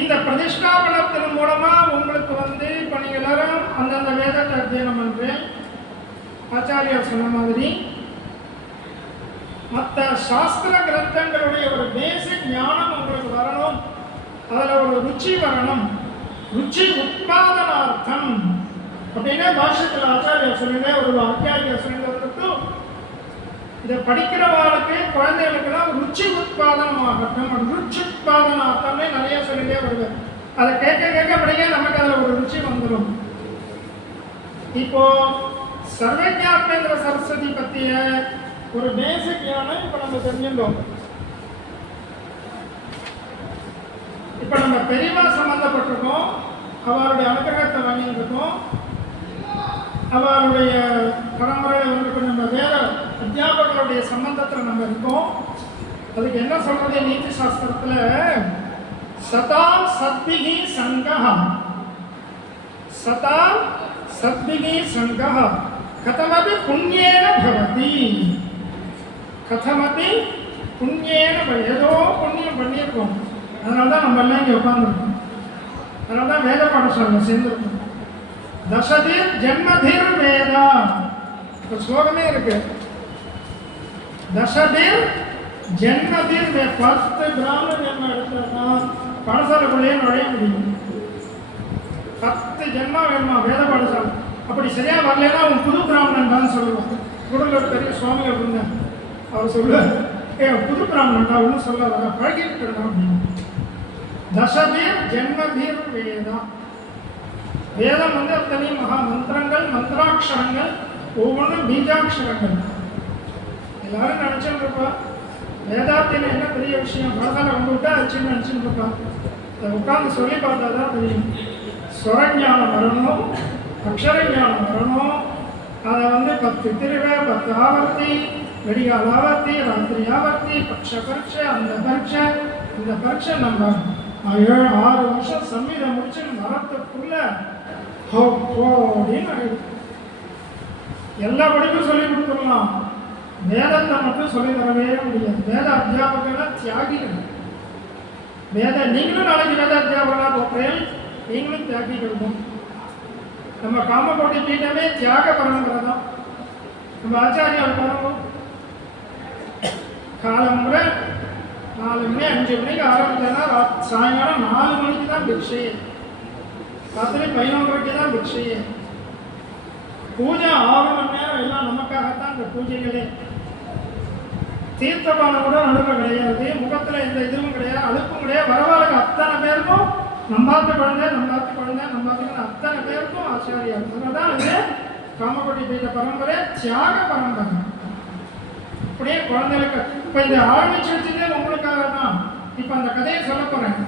இந்த பிரதிஷ்டாபனத்தின் மூலமா உங்களுக்கு வந்து இப்போ நீங்கள் எல்லாரும் அந்தந்த வேதத்தை அத்தியனம் பண்ற ஆச்சாரியார் சொன்ன மாதிரி மற்ற சாஸ்திர கிரந்தங்களுடைய ஒரு பேசிக் ஞானம் உங்களுக்கு வரணும். அதில் ஒரு ருச்சி வரணும். ருச்சி உற்பாதனார்த்தம் அப்படின்னா பாஷ்யத்தில் ஆச்சாரியார் சொல்லுங்க, ஒரு அத்தியாரியார் சொல்லுங்கிறதுக்கும் இதை படிக்கிறவாளுக்கு குழந்தைகளுக்கெல்லாம் ருச்சி உற்பாதனமாகட்டும். ருச்சி உற்பாதனார்த்தம்னே நிறைய சொல்லிட்டே வருது. அதை கேட்க படிக்க நமக்கு அதில் ஒரு ருச்சி வந்துடும். இப்போ சர்வஜாத்மேந்திர சரஸ்வதி பற்றிய ஒரு பேசிக் ஞானம் இப்போ நம்ம தெரிஞ்சுட்டோம். இப்போ நம்ம பெரியவா சம்பந்தப்பட்டிருக்கோம், அவருடைய அனுகிரகத்தை வாங்கிட்டு இருக்கோம், அவருடைய பரம்பரையில் வந்து நம்ம வேற அத்தியாபகருடைய சம்பந்தத்தில் நம்ம இருக்கோம். அதுக்கு என்ன சொல்றது நீதி சாஸ்திரத்தில் சதா சத்பிகி சங்கஹ, சதா சத்பிகி சங்கஹ கதமபி புண்ணியேன பவதி. கதமபி புண்ணியேன, ஏதோ புண்ணியம் பண்ணியிருக்கோம், அதனால தான் நம்ம எல்லாம் இங்கே உட்காந்துருக்கோம். அதனால தான் வேத பாடசாலை சேர்ந்துருக்கோம். தசதீர் ஜென்மதீர் வேதா ஒரு ஸ்லோகமே இருக்கு. தசதீர் ஜென்மதீர் 10 பிராமண ஜென்மம் எடுத்தா பாடசாலைக்குள்ளேயே நுழைய முடியும். 10 ஜென்மா வேணுமா வேத பாடசாலை. அப்படி சரியா வரலன்னா அவன் புது பிராமணன் தான் சொல்லுவான். குடும்பத்தில் பெரிய சுவாமிகள் இருந்தாங்க, அவர் சொல்லுவார், புது பிராமணன் தான் ஒன்றும் சொல்லாத பழகிட்டு இருக்கணும் அப்படின்னு. தசபீர் ஜென்மபீர் வேதா. வேதம் வந்து அத்தனை மகா மந்திரங்கள், மந்திராட்சரங்கள், ஒவ்வொன்றும் பீஜாட்சரங்கள். எல்லாரும் நினச்சிட்டு இருப்பா வேதாத்தின்னு என்ன பெரிய விஷயம், பாடசாலை வந்து விட்டா ஆச்சுன்னு நினச்சிட்டு இருப்பா. அதை உட்காந்து சொல்லி பார்த்தா தான் தெரியும். ஸ்வரஞானம் வரணும், அக்ஷர ஞானம் வரணும். அதை வந்து 10 திருவை, 10 ஆவர்த்தி, வெடிகால் ஆவர்த்தி, ராத்திரி ஆவர்த்தி, பட்ச பரீட்சை, அந்த பரீட்சை, இந்த பரீட்சை நம்ம 6 வருஷம் சம்மீதம் முடிச்சு வரத்துக்குள்ள அப்படின்னு எல்லா படிப்பும் சொல்லி கொடுத்துடலாம், வேதத்தை மட்டும் சொல்லி தரவே முடியாது. வேத அத்தியாபகர்கள் தியாகிகள். நீங்களும் நாளைக்கு வேத அத்தியாபகர்களாக போகிறேன், நீங்களும் தியாகிகள் தான். நம்ம காமகோட்டி பீட்டமே தியாக பரம்பரை தான். நம்ம ஆச்சாரியால் பாருங்க, காலமுறை 4 மணி 5 மணிக்கு ஆரம்பிச்சேன்னா சாயங்காலம் 4 மணிக்கு தான் பிக்ஷையே, ராத்திரி 11:30 தான் பிக்ஷையே. பூஜை 6 மணி நேரம், எல்லாம் நமக்காகத்தான் இந்த பூஜைகளே. தீர்த்தபானம் கூட நடுவில் கிடையாது, முகத்தில் எந்த இதுவும் கிடையாது, அழுப்பும் கிடையாது. வரவாளுக்கு அத்தனை பேருக்கும் நம்பாத்து குழந்தை அத்தனை பேருக்கும் ஆச்சாரியார். அதனால்தான் இது காமகோட்டி பீட்ட பரம்பரை தியாக பரம்பரை. அப்படியே குழந்தைகளுக்கு இப்போ இந்த ஆரம்பிச்சு வச்சதே உங்களுக்காக தான். இப்போ அந்த கதையை சொல்ல போகிறேன்.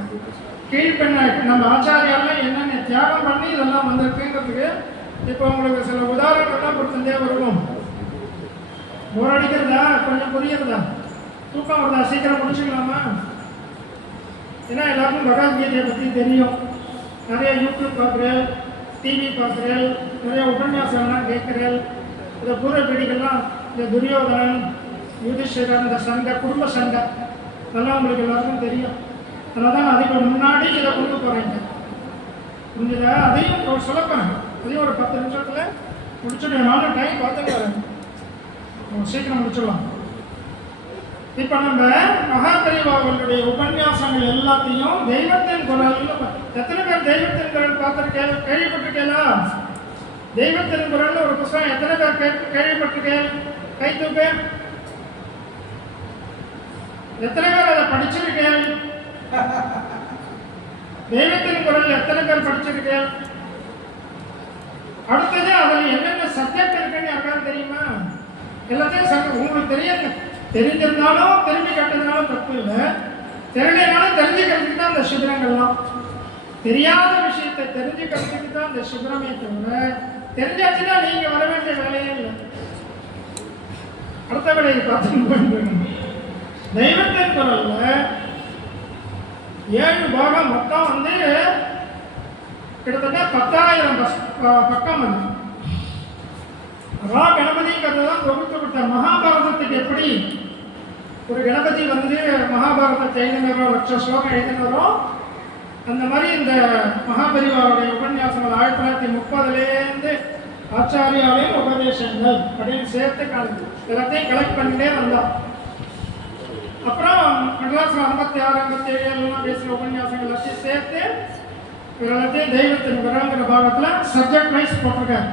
கீழ்பெண்ண நம்ம ஆச்சாரியாலாம் என்னென்ன தியாகம் பண்ணி இதெல்லாம் வந்திருக்குங்கிறதுக்கு இப்போ உங்களுக்கு சில உதாரணங்கள்லாம் கொடுத்துட்டே வருவோம். போர் அடிக்கிறதா, கொஞ்சம் புரியுறதா, தூக்கம் வருதா, சீக்கிரம் முடிச்சுக்கலாமா? ஏன்னா எல்லாருக்கும் பகவத்கீதையை பற்றி தெரியும். நிறைய யூடியூப் பார்க்குறேன், டிவி பார்க்குறேன், நிறைய உபன்யாசம்லாம் கேட்குறேன். இந்த பூர்வபீடிகள்லாம் இந்த துரியோதனன், யுதிஷ்டிரன், இந்த சண்டை, குடும்ப சண்டை, இதெல்லாம் உங்களுக்கு எல்லாருக்கும் தெரியும். அதனால தான் அதுக்கு முன்னாடி இதை கொண்டு போகிறேங்க. புரிஞ்சுதா? அதையும் சொல்ல போகிறேன். அதையும் ஒரு 10 நிமிஷத்தில் முடிச்சுடுவேன். நானும் டைம் பார்த்துட்டு வரேன், சீக்கிரம் முடிச்சிடலாம். இப்போ நம்ம மகாபரிவார்களுடைய உபன்யாசங்கள் எல்லாத்தையும் தெய்வத்தின் குரல். எத்தனை பேர் தெய்வத்தின் குரல் பார்த்துருக்கேன், கேள்விப்பட்டிருக்கேளா? தெய்வத்தின் குரல் ஒரு புத்தகம் எத்தனை பேர் கேள்விப்பட்டிருக்கேன்? கை தூப்பேன். எத்தனை பேர் அதை படிச்சிருக்கேன்? தெய்வத்தின் குரல் எத்தனை பேர் படிச்சிருக்கேன்? அடுத்தது அதில் என்னென்ன சப்ஜெக்ட் இருக்குன்னு யாருக்காவது தெரியுமா? எல்லாத்தையும் உங்களுக்கு தெரிஞ்சிருந்தாலும் திரும்பி கட்டுறதுனாலும் தப்பு இல்லை, தெரியலனாலும் தெரிஞ்சுக்கிறதுக்கு தான் அந்த சிபிரங்கள்லாம். தெரியாத விஷயத்தை தெரிஞ்சுக்கிறதுக்கு தான் அந்த சிபிரமே தவிர தெரிஞ்சாச்சுன்னா நீங்க வர வேண்டிய வேலையே இல்லை. அடுத்த வேலையை பார்த்து தெய்வத்தின் குரல்ல 7 பாகம் மொத்தம் வந்து கிட்டத்தட்ட 10,000 பக்கம் வந்து ரா கணபதிங்கிறது தான் தொகுத்து விட்டார். மகாபாரதத்துக்கு எப்படி ஒரு கணபதி வந்து மகாபாரதத்தை எழுதினரோ, 1,00,000 ஸ்லோகம் எழுதினரோ, அந்த மாதிரி இந்த மகாபரிவாருடைய உபன்யாசங்கள் 1930 ஆச்சாரியாவின் உபதேசங்கள் அப்படின்னு சேர்த்து எல்லாத்தையும் கலெக்ட் பண்ணிட்டே வந்தோம். அப்புறம் மெட்ராஸில் 56, 57 பேசுகிற உபன்யாசங்கள் எல்லாத்தையும் சேர்த்து எல்லாத்தையும் தெய்வத்தின் விராங்கிற பாகத்தில் சப்ஜெக்ட் வைஸ் போட்டிருக்காரு.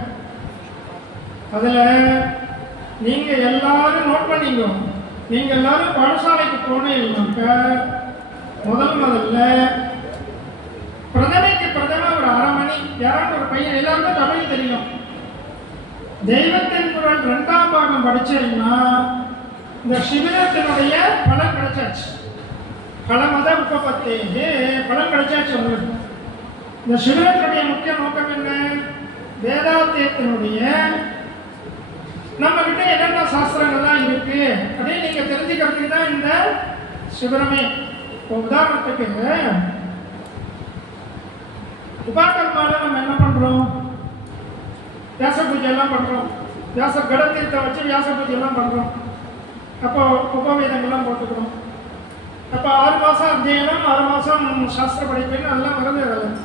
அதில் நீங்கள் எல்லாரும் நோட் பண்ணிங்க. நீங்கள் எல்லாரும் பாடசாலைக்கு போனீங்கன்னாக்க முதல்ல பிரதமைக்கு பிரதம ஒரு 1/2 மணி யாராவது ஒரு பையன், எல்லாருக்கும் தமிழ் தெரியும், தெய்வத்தின் குரல் 2ஆம் பாகம் படிச்சீங்கன்னா இந்த சிபிரத்தினுடைய பலன் கிடைச்சாச்சு. பலமத உபபத்தி பலன் கிடைச்சாச்சு உங்களுக்கு. இந்த சிபிரத்தினுடைய முக்கிய நோக்கம் என்ன? வேதாத்தியத்தினுடைய நம்ம கிட்ட என்னென்ன சாஸ்திரங்கள்லாம் இருக்கு அப்படின்னு நீங்க தெரிஞ்சுக்கிறதுக்கு தான் இந்த சிபிரமே. உதாரணத்துக்கு உபாகர்மால நம்ம என்ன பண்றோம்? வியாச பூஜை எல்லாம் பண்றோம். வியாச கடத்தீர்த்தம் வச்சு வியாச பூஜை எல்லாம் பண்றோம். அப்போ உபவேதங்கள்லாம் போட்டுக்கிறோம். அப்போ 6 மாதம் அத்தியனம், 6 மாதம் சாஸ்திர படிப்புன்னு அதெல்லாம் வருது. அதில்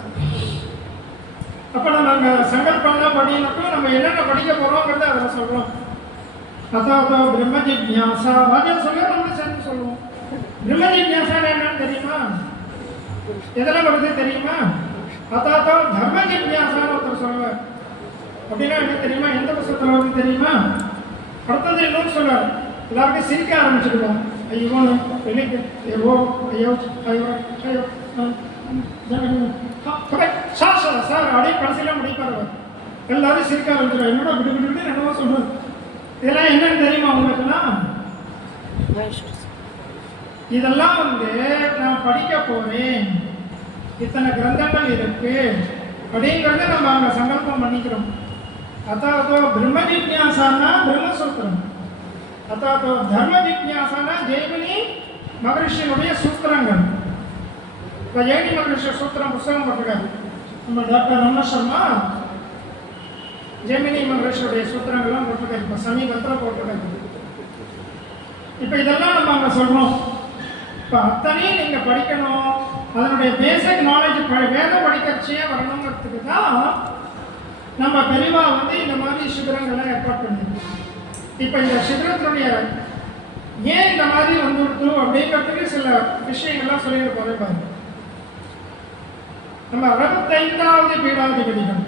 அப்போ நம்ம அங்கே சங்கல்பம்லாம் படினப்போ நம்ம என்னென்ன படிக்க போகிறோங்கிறத அதில் சொல்கிறோம். அதாவது பிரம்ம ஜிக்ஞாசா வாத்தியம் சொல்ல நம்ம சேர்ந்து சொல்லுவோம். பிரம்ம ஜிக்ஞாசா என்னன்னு தெரியுமா? எதெல்லாம் வருது தெரியுமா? அதாவது தர்ம ஜிக்ஞாசான்னு ஒருத்தர் சொல்லுவார். அப்படின்னா என்ன தெரியுமா? எந்த புத்தகத்தில் வருது தெரியுமா? அடுத்தது இன்னும் சொல்லுவார். எல்லாருக்கும் சிரிக்க ஆரம்பிச்சுடுவோம். ஐயோ வெளிக்கு ஐயோ ஐயோ ஐயோ ஐயோ சார் சார் சார் அப்படியே கடைசியில் முடிப்பார். எல்லாரும் சிரிக்க ஆரம்பிச்சிடும். என்னோட விடு விட்டு என்னவோ சொல்றது. இதெல்லாம் என்னன்னு தெரியுமா உங்களுக்குன்னா? இதெல்லாம் வந்து நான் படிக்க போறேன், இத்தனை கிரந்தங்கள் இருக்கு அப்படிங்கிறத நம்ம அங்கே சங்கல்பம் பண்ணிக்கிறோம். அதாவது பிரம்ம ஜிக்ஞாசானா பிரம்மசூத்திரம், அதாவது தர்ம ஜிக்ஞாசானா ஜெய்மினி மகரிஷியினுடைய சூத்திரங்கள். இப்போ ஜெய்மினி மகரிஷி சூத்திரம் புத்தகம் போட்டிருக்காரு நம்ம டாக்டர் ரமண சர்மா. ஜெமினி மகரிஷியுடைய சூத்திரங்கள்லாம் போட்டிருக்காரு, இப்போ சமீபத்தில் போட்டிருக்காரு. இப்போ இதெல்லாம் நம்ம அங்கே சொல்கிறோம். இப்போ அத்தனையும் நீங்கள் படிக்கணும், அதனுடைய பேசிக் நாலேஜ் வேதம் படிக்கிறச்சே வரணுங்கிறதுக்கு தான் நம்ம பெரியவா வந்து இந்த மாதிரி சிபிரங்களை ஏற்பாடு பண்ணியிருக்கோம். இப்போ இந்த சிபிரத்தினுடைய ஏன் இந்த மாதிரி வந்துடுத்து அப்படிங்கிறதுக்கு சில விஷயங்கள்லாம் சொல்லிட்டு போகிறேன். நம்ம 65வது பீடாதிபதிகள்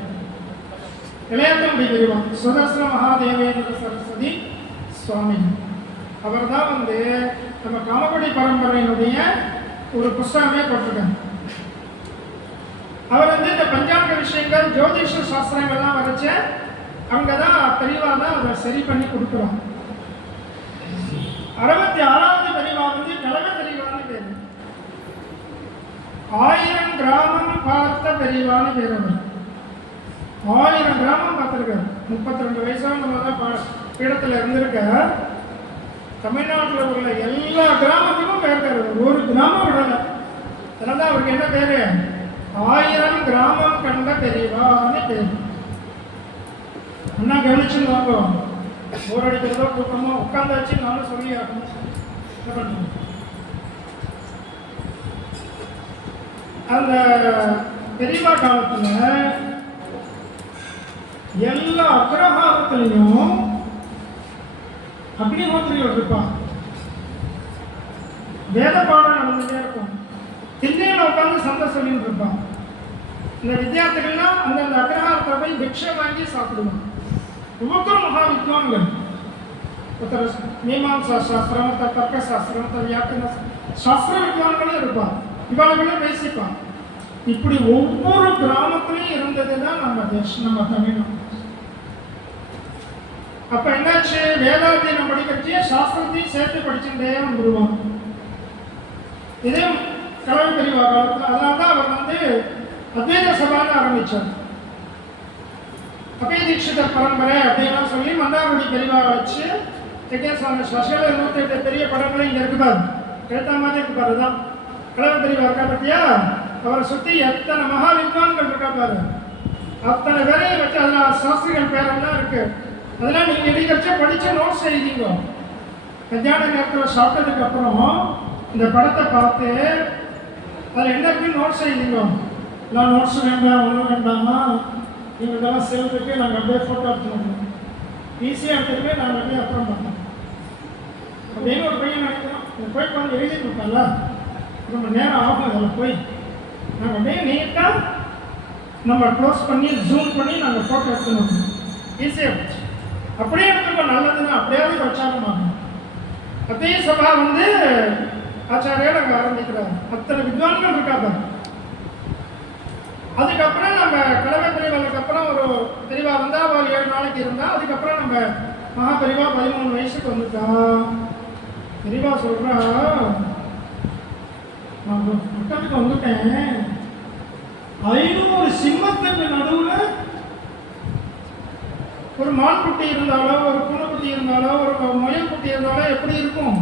இளையத்தம்பி பெரியவா சுதர்சன மகாதேவேந்திர சரஸ்வதி சுவாமி, அவர் தான் வந்து நம்ம காமக்குடி பரம்பரையினுடைய ஒரு புஸ்தகமே போட்டிருக்காங்க. அவர் வந்து இந்த பஞ்சாங்க விஷயங்கள் ஜோதிஷ சாஸ்திரங்கள்லாம் வரைச்ச அங்கே தான் பெரியவா தான் அதை சரி பண்ணி கொடுக்குறோம். 66வது பெரியவா வந்து கலக பெரியவான்னு பேர், 1000 கிராமம் பார்த்த பெரியவான்னு பேர். அவர் 1000 கிராமம் பார்த்துருக்காரு. 32 வயசாக நம்ம தான் பீடத்தில் இருந்திருக்க. தமிழ்நாட்டில் உள்ள எல்லா கிராமத்துக்கும் போயிருக்காரு, ஒரு கிராமம் விடலை. அதனால தான் அவருக்கு என்ன பேரு, 1000 கிராமம் கண்ட பெரியவான்னு பேர். அண்ணா கவனிச்சுருவாங்க, போர் அடிக்கிறதோ கூட்டமோ உட்காந்து வச்சு நானும் சொல்லி ஆகணும். என்ன பண்ணுவோம், அந்த பெரியவா காலத்தில் எல்லா அக்ரஹாரத்துலையும் அக்னிஹோத்திரிகள் இருப்பான். வேத பாடம் நடந்துகிட்டே இருக்கும். திண்ணையில் உட்காந்து சந்தை சொல்லிட்டு இருப்பான். இந்த வித்தியார்த்திகள்லாம் அந்தந்த அக்ரஹாரத்தில் போய் பிக்ஷை வாங்கி சாப்பிடுவான். ஒவ்வொருத்தரும் மகா வித்வான்கள். ஒருத்தர் மீமாம்சா சாஸ்திரம், ஒருத்தர் தர்க்க சாஸ்திரம், ஒருத்தர் வியாக்கரண சாஸ்திர வித்வான்களும் இருப்பான். இவர்களும் பேசிப்பான். இப்படி ஒவ்வொரு கிராமத்திலையும் இருந்தது தான் நம்ம தேசம், நம்ம தமிழ்நாடு. அப்ப என்னாச்சு, வேதாத்தியம் படிக்கிறச்சே சாஸ்திரத்தையும் சேர்த்து படிச்சுட்டே வந்துடுவோம். இதே கலவை பெரியவா காலத்தில். அதனால தான் அவர் வந்து அத்வைத சபான்னு ஆரம்பித்தார். அபய தீட்சிதர் பரம்பரை அப்படின்லாம் சொல்லி மந்தாரகுடி பெரியவா வச்சு சுவாமி ஸ்பெஷல் 108 பெரிய படங்களும் இங்கே இருக்குப்பாரு, கேட்ட மாதிரி இருக்குப்பாரு. தான் கலவை பெரியவா இருக்கா பற்றியா, அவரை சுற்றி எத்தனை மகா வித்வான்கள் இருக்கா பாரு, அத்தனை பேரையும் வச்சு அதில் சாஸ்திரிகள் பேரெல்லாம் இருக்கு. அதெல்லாம் நீங்கள் எடிக்கச்சா படித்து நோட்ஸ் எழுதிங்க. மத்தியான நேரத்தில் சாப்பிட்டதுக்கு அப்புறம் இந்த படத்தை பார்த்து அதில் என்ன இருக்குன்னு நோட்ஸ் எழுதிங்க. நான் நோட்ஸ் வேண்டாம், ஒன்றும் வேண்டாமா, நீங்கள் இதெல்லாம் செல்லுக்கு நாங்கள் அப்படியே ஃபோட்டோ எடுத்துக்கணும், ஈஸியாக எடுத்துக்கிட்டு நாங்கள் அப்படியே அப்புறம் பார்த்தோம் அப்படின்னு ஒரு பையன் நினைக்கிறோம். இந்த போய் கொஞ்சம் எழுதி கொடுத்தால ரொம்ப நேரம் ஆகும். அதில் போய் நாங்கள் அப்படியே நீட்டாக நம்ம க்ளோஸ் பண்ணி ஜூம் பண்ணி நாங்கள் ஃபோட்டோ எடுத்துக்கணும், ஈஸியாக போச்சு. அப்படியே எடுத்துக்கோ, நல்லது தான். அப்படியாவது பிரச்சாரம் ஆகும். அதே சபா வந்து ஆச்சாரியால் அங்கே ஆரம்பிக்கிறார். அத்தனை வித்வான்கள் இருக்காங்க. அதுக்கப்புறம் நம்ம கலவை பெரியவாளுக்கு அப்புறம் ஒரு பெரியவா வந்தால் அவள் 7 நாளைக்கு இருந்தால், அதுக்கப்புறம் நம்ம மகா பெரியவா 13 வயசுக்கு வந்துட்டா. பெரியவா சொல்கிறா, நான் பக்கத்துக்கு வந்துட்டேன், 500 சிம்மத்துக்கு நடுவில் ஒரு மான் குட்டி இருந்தாலோ, ஒரு பூனைக்குட்டி இருந்தாலோ, ஒரு முயல் குட்டி இருந்தாலோ எப்படி இருக்கும்?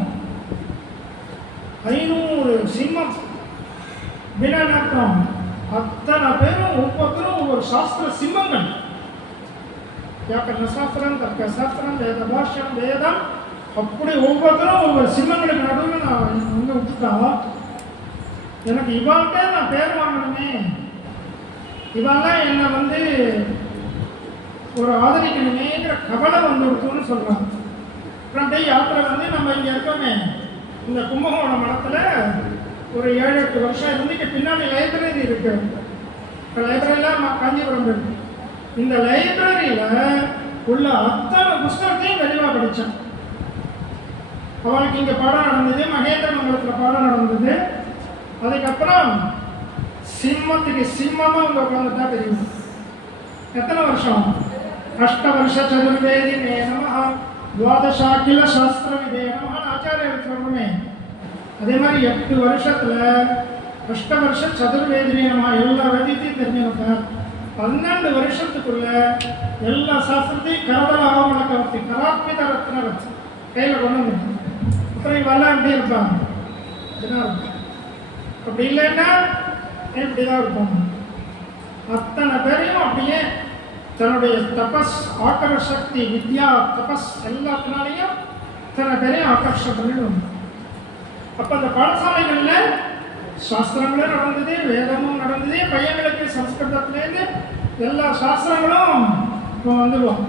500 சிம்மம் வினாட்டம். அத்தனை பேரும் ஒவ்வொருத்தரும் ஒவ்வொரு சாஸ்திர சிம்மங்கள். வியாக்கரண சாஸ்திரம், தர்க்க சாஸ்திரம், வேத பாஷ்யம், வேதம், அப்படி ஒவ்வொருத்தரும் ஒவ்வொரு சிம்மங்களுக்கு நடுவில் நான் வந்து விட்டுட்டா, எனக்கு இவாள்கிட்ட நான் பேர் வாங்கணுமே, இவாள்லாம் என்னை வந்து ஒரு ஆதரிக்கணுமேங்கிற கவலை வந்து இருக்குன்னு சொல்கிறாங்க. அப்புறம் டே யாத்திரை வந்து நம்ம இங்கே இருக்கோமே, இந்த கும்பகோணம் மடத்தில் ஒரு 7-8 வருஷம் இருந்து இங்கே பின்னாடி லைப்ரரி இருக்கு. இப்போ லைப்ரரியில் காஞ்சிபுரம் இருக்கு. இந்த லைப்ரரியில் உள்ள அத்தனை புஸ்தகத்தையும் தெளிவாக படித்தேன். அவளுக்கு இங்கே பாடம் நடந்தது, மகேந்திரமங்கலத்தில் பாடம் நடந்தது. அதுக்கப்புறம் சிம்மத்துக்கு சிம்மமாக அவங்க உட்காந்துட்டா தெரியும். எத்தனை வருஷம்? 8 வருஷ சதுர்வேதி நமஹ துவாதசாக்கில சாஸ்திர விதே நமஹ ஆச்சாரியர் சொல்லுமே. அதே மாதிரி 8 வருஷத்தில் 8 வருஷ சதுர்வேதி நமஹ எல்லா வேதியத்தையும் தெரிஞ்சுக்கிட்டார். 12 வருஷத்துக்குள்ள எல்லா சாஸ்திரத்தையும் கரதல ஆவணக்கவர்த்தி கராத்மித ரத்ன வச்சு கையில் கொண்டு வந்து அப்புறம் இவெல்லாம் எப்படி இருப்பாங்க? இப்படிதான் இருப்பாங்க. அப்படி இல்லைன்னா இப்படி தான் இருப்பாங்க. அத்தனை பேரையும் அப்படியே தன்னுடைய தபஸ், ஆக்கர சக்தி, வித்யா, தபஸ் எல்லாத்தினாலையும் தன்னை பெரிய ஆக்கர்ஷம் பண்ணிடும். அப்போ அந்த பாடசாலைகளில் சாஸ்திரங்களும் நடந்தது, வேதமும் நடந்தது. பையன்களுக்கு சம்ஸ்கிருதத்துலேருந்து எல்லா சாஸ்திரங்களும் இப்போ வந்துடுவோம்.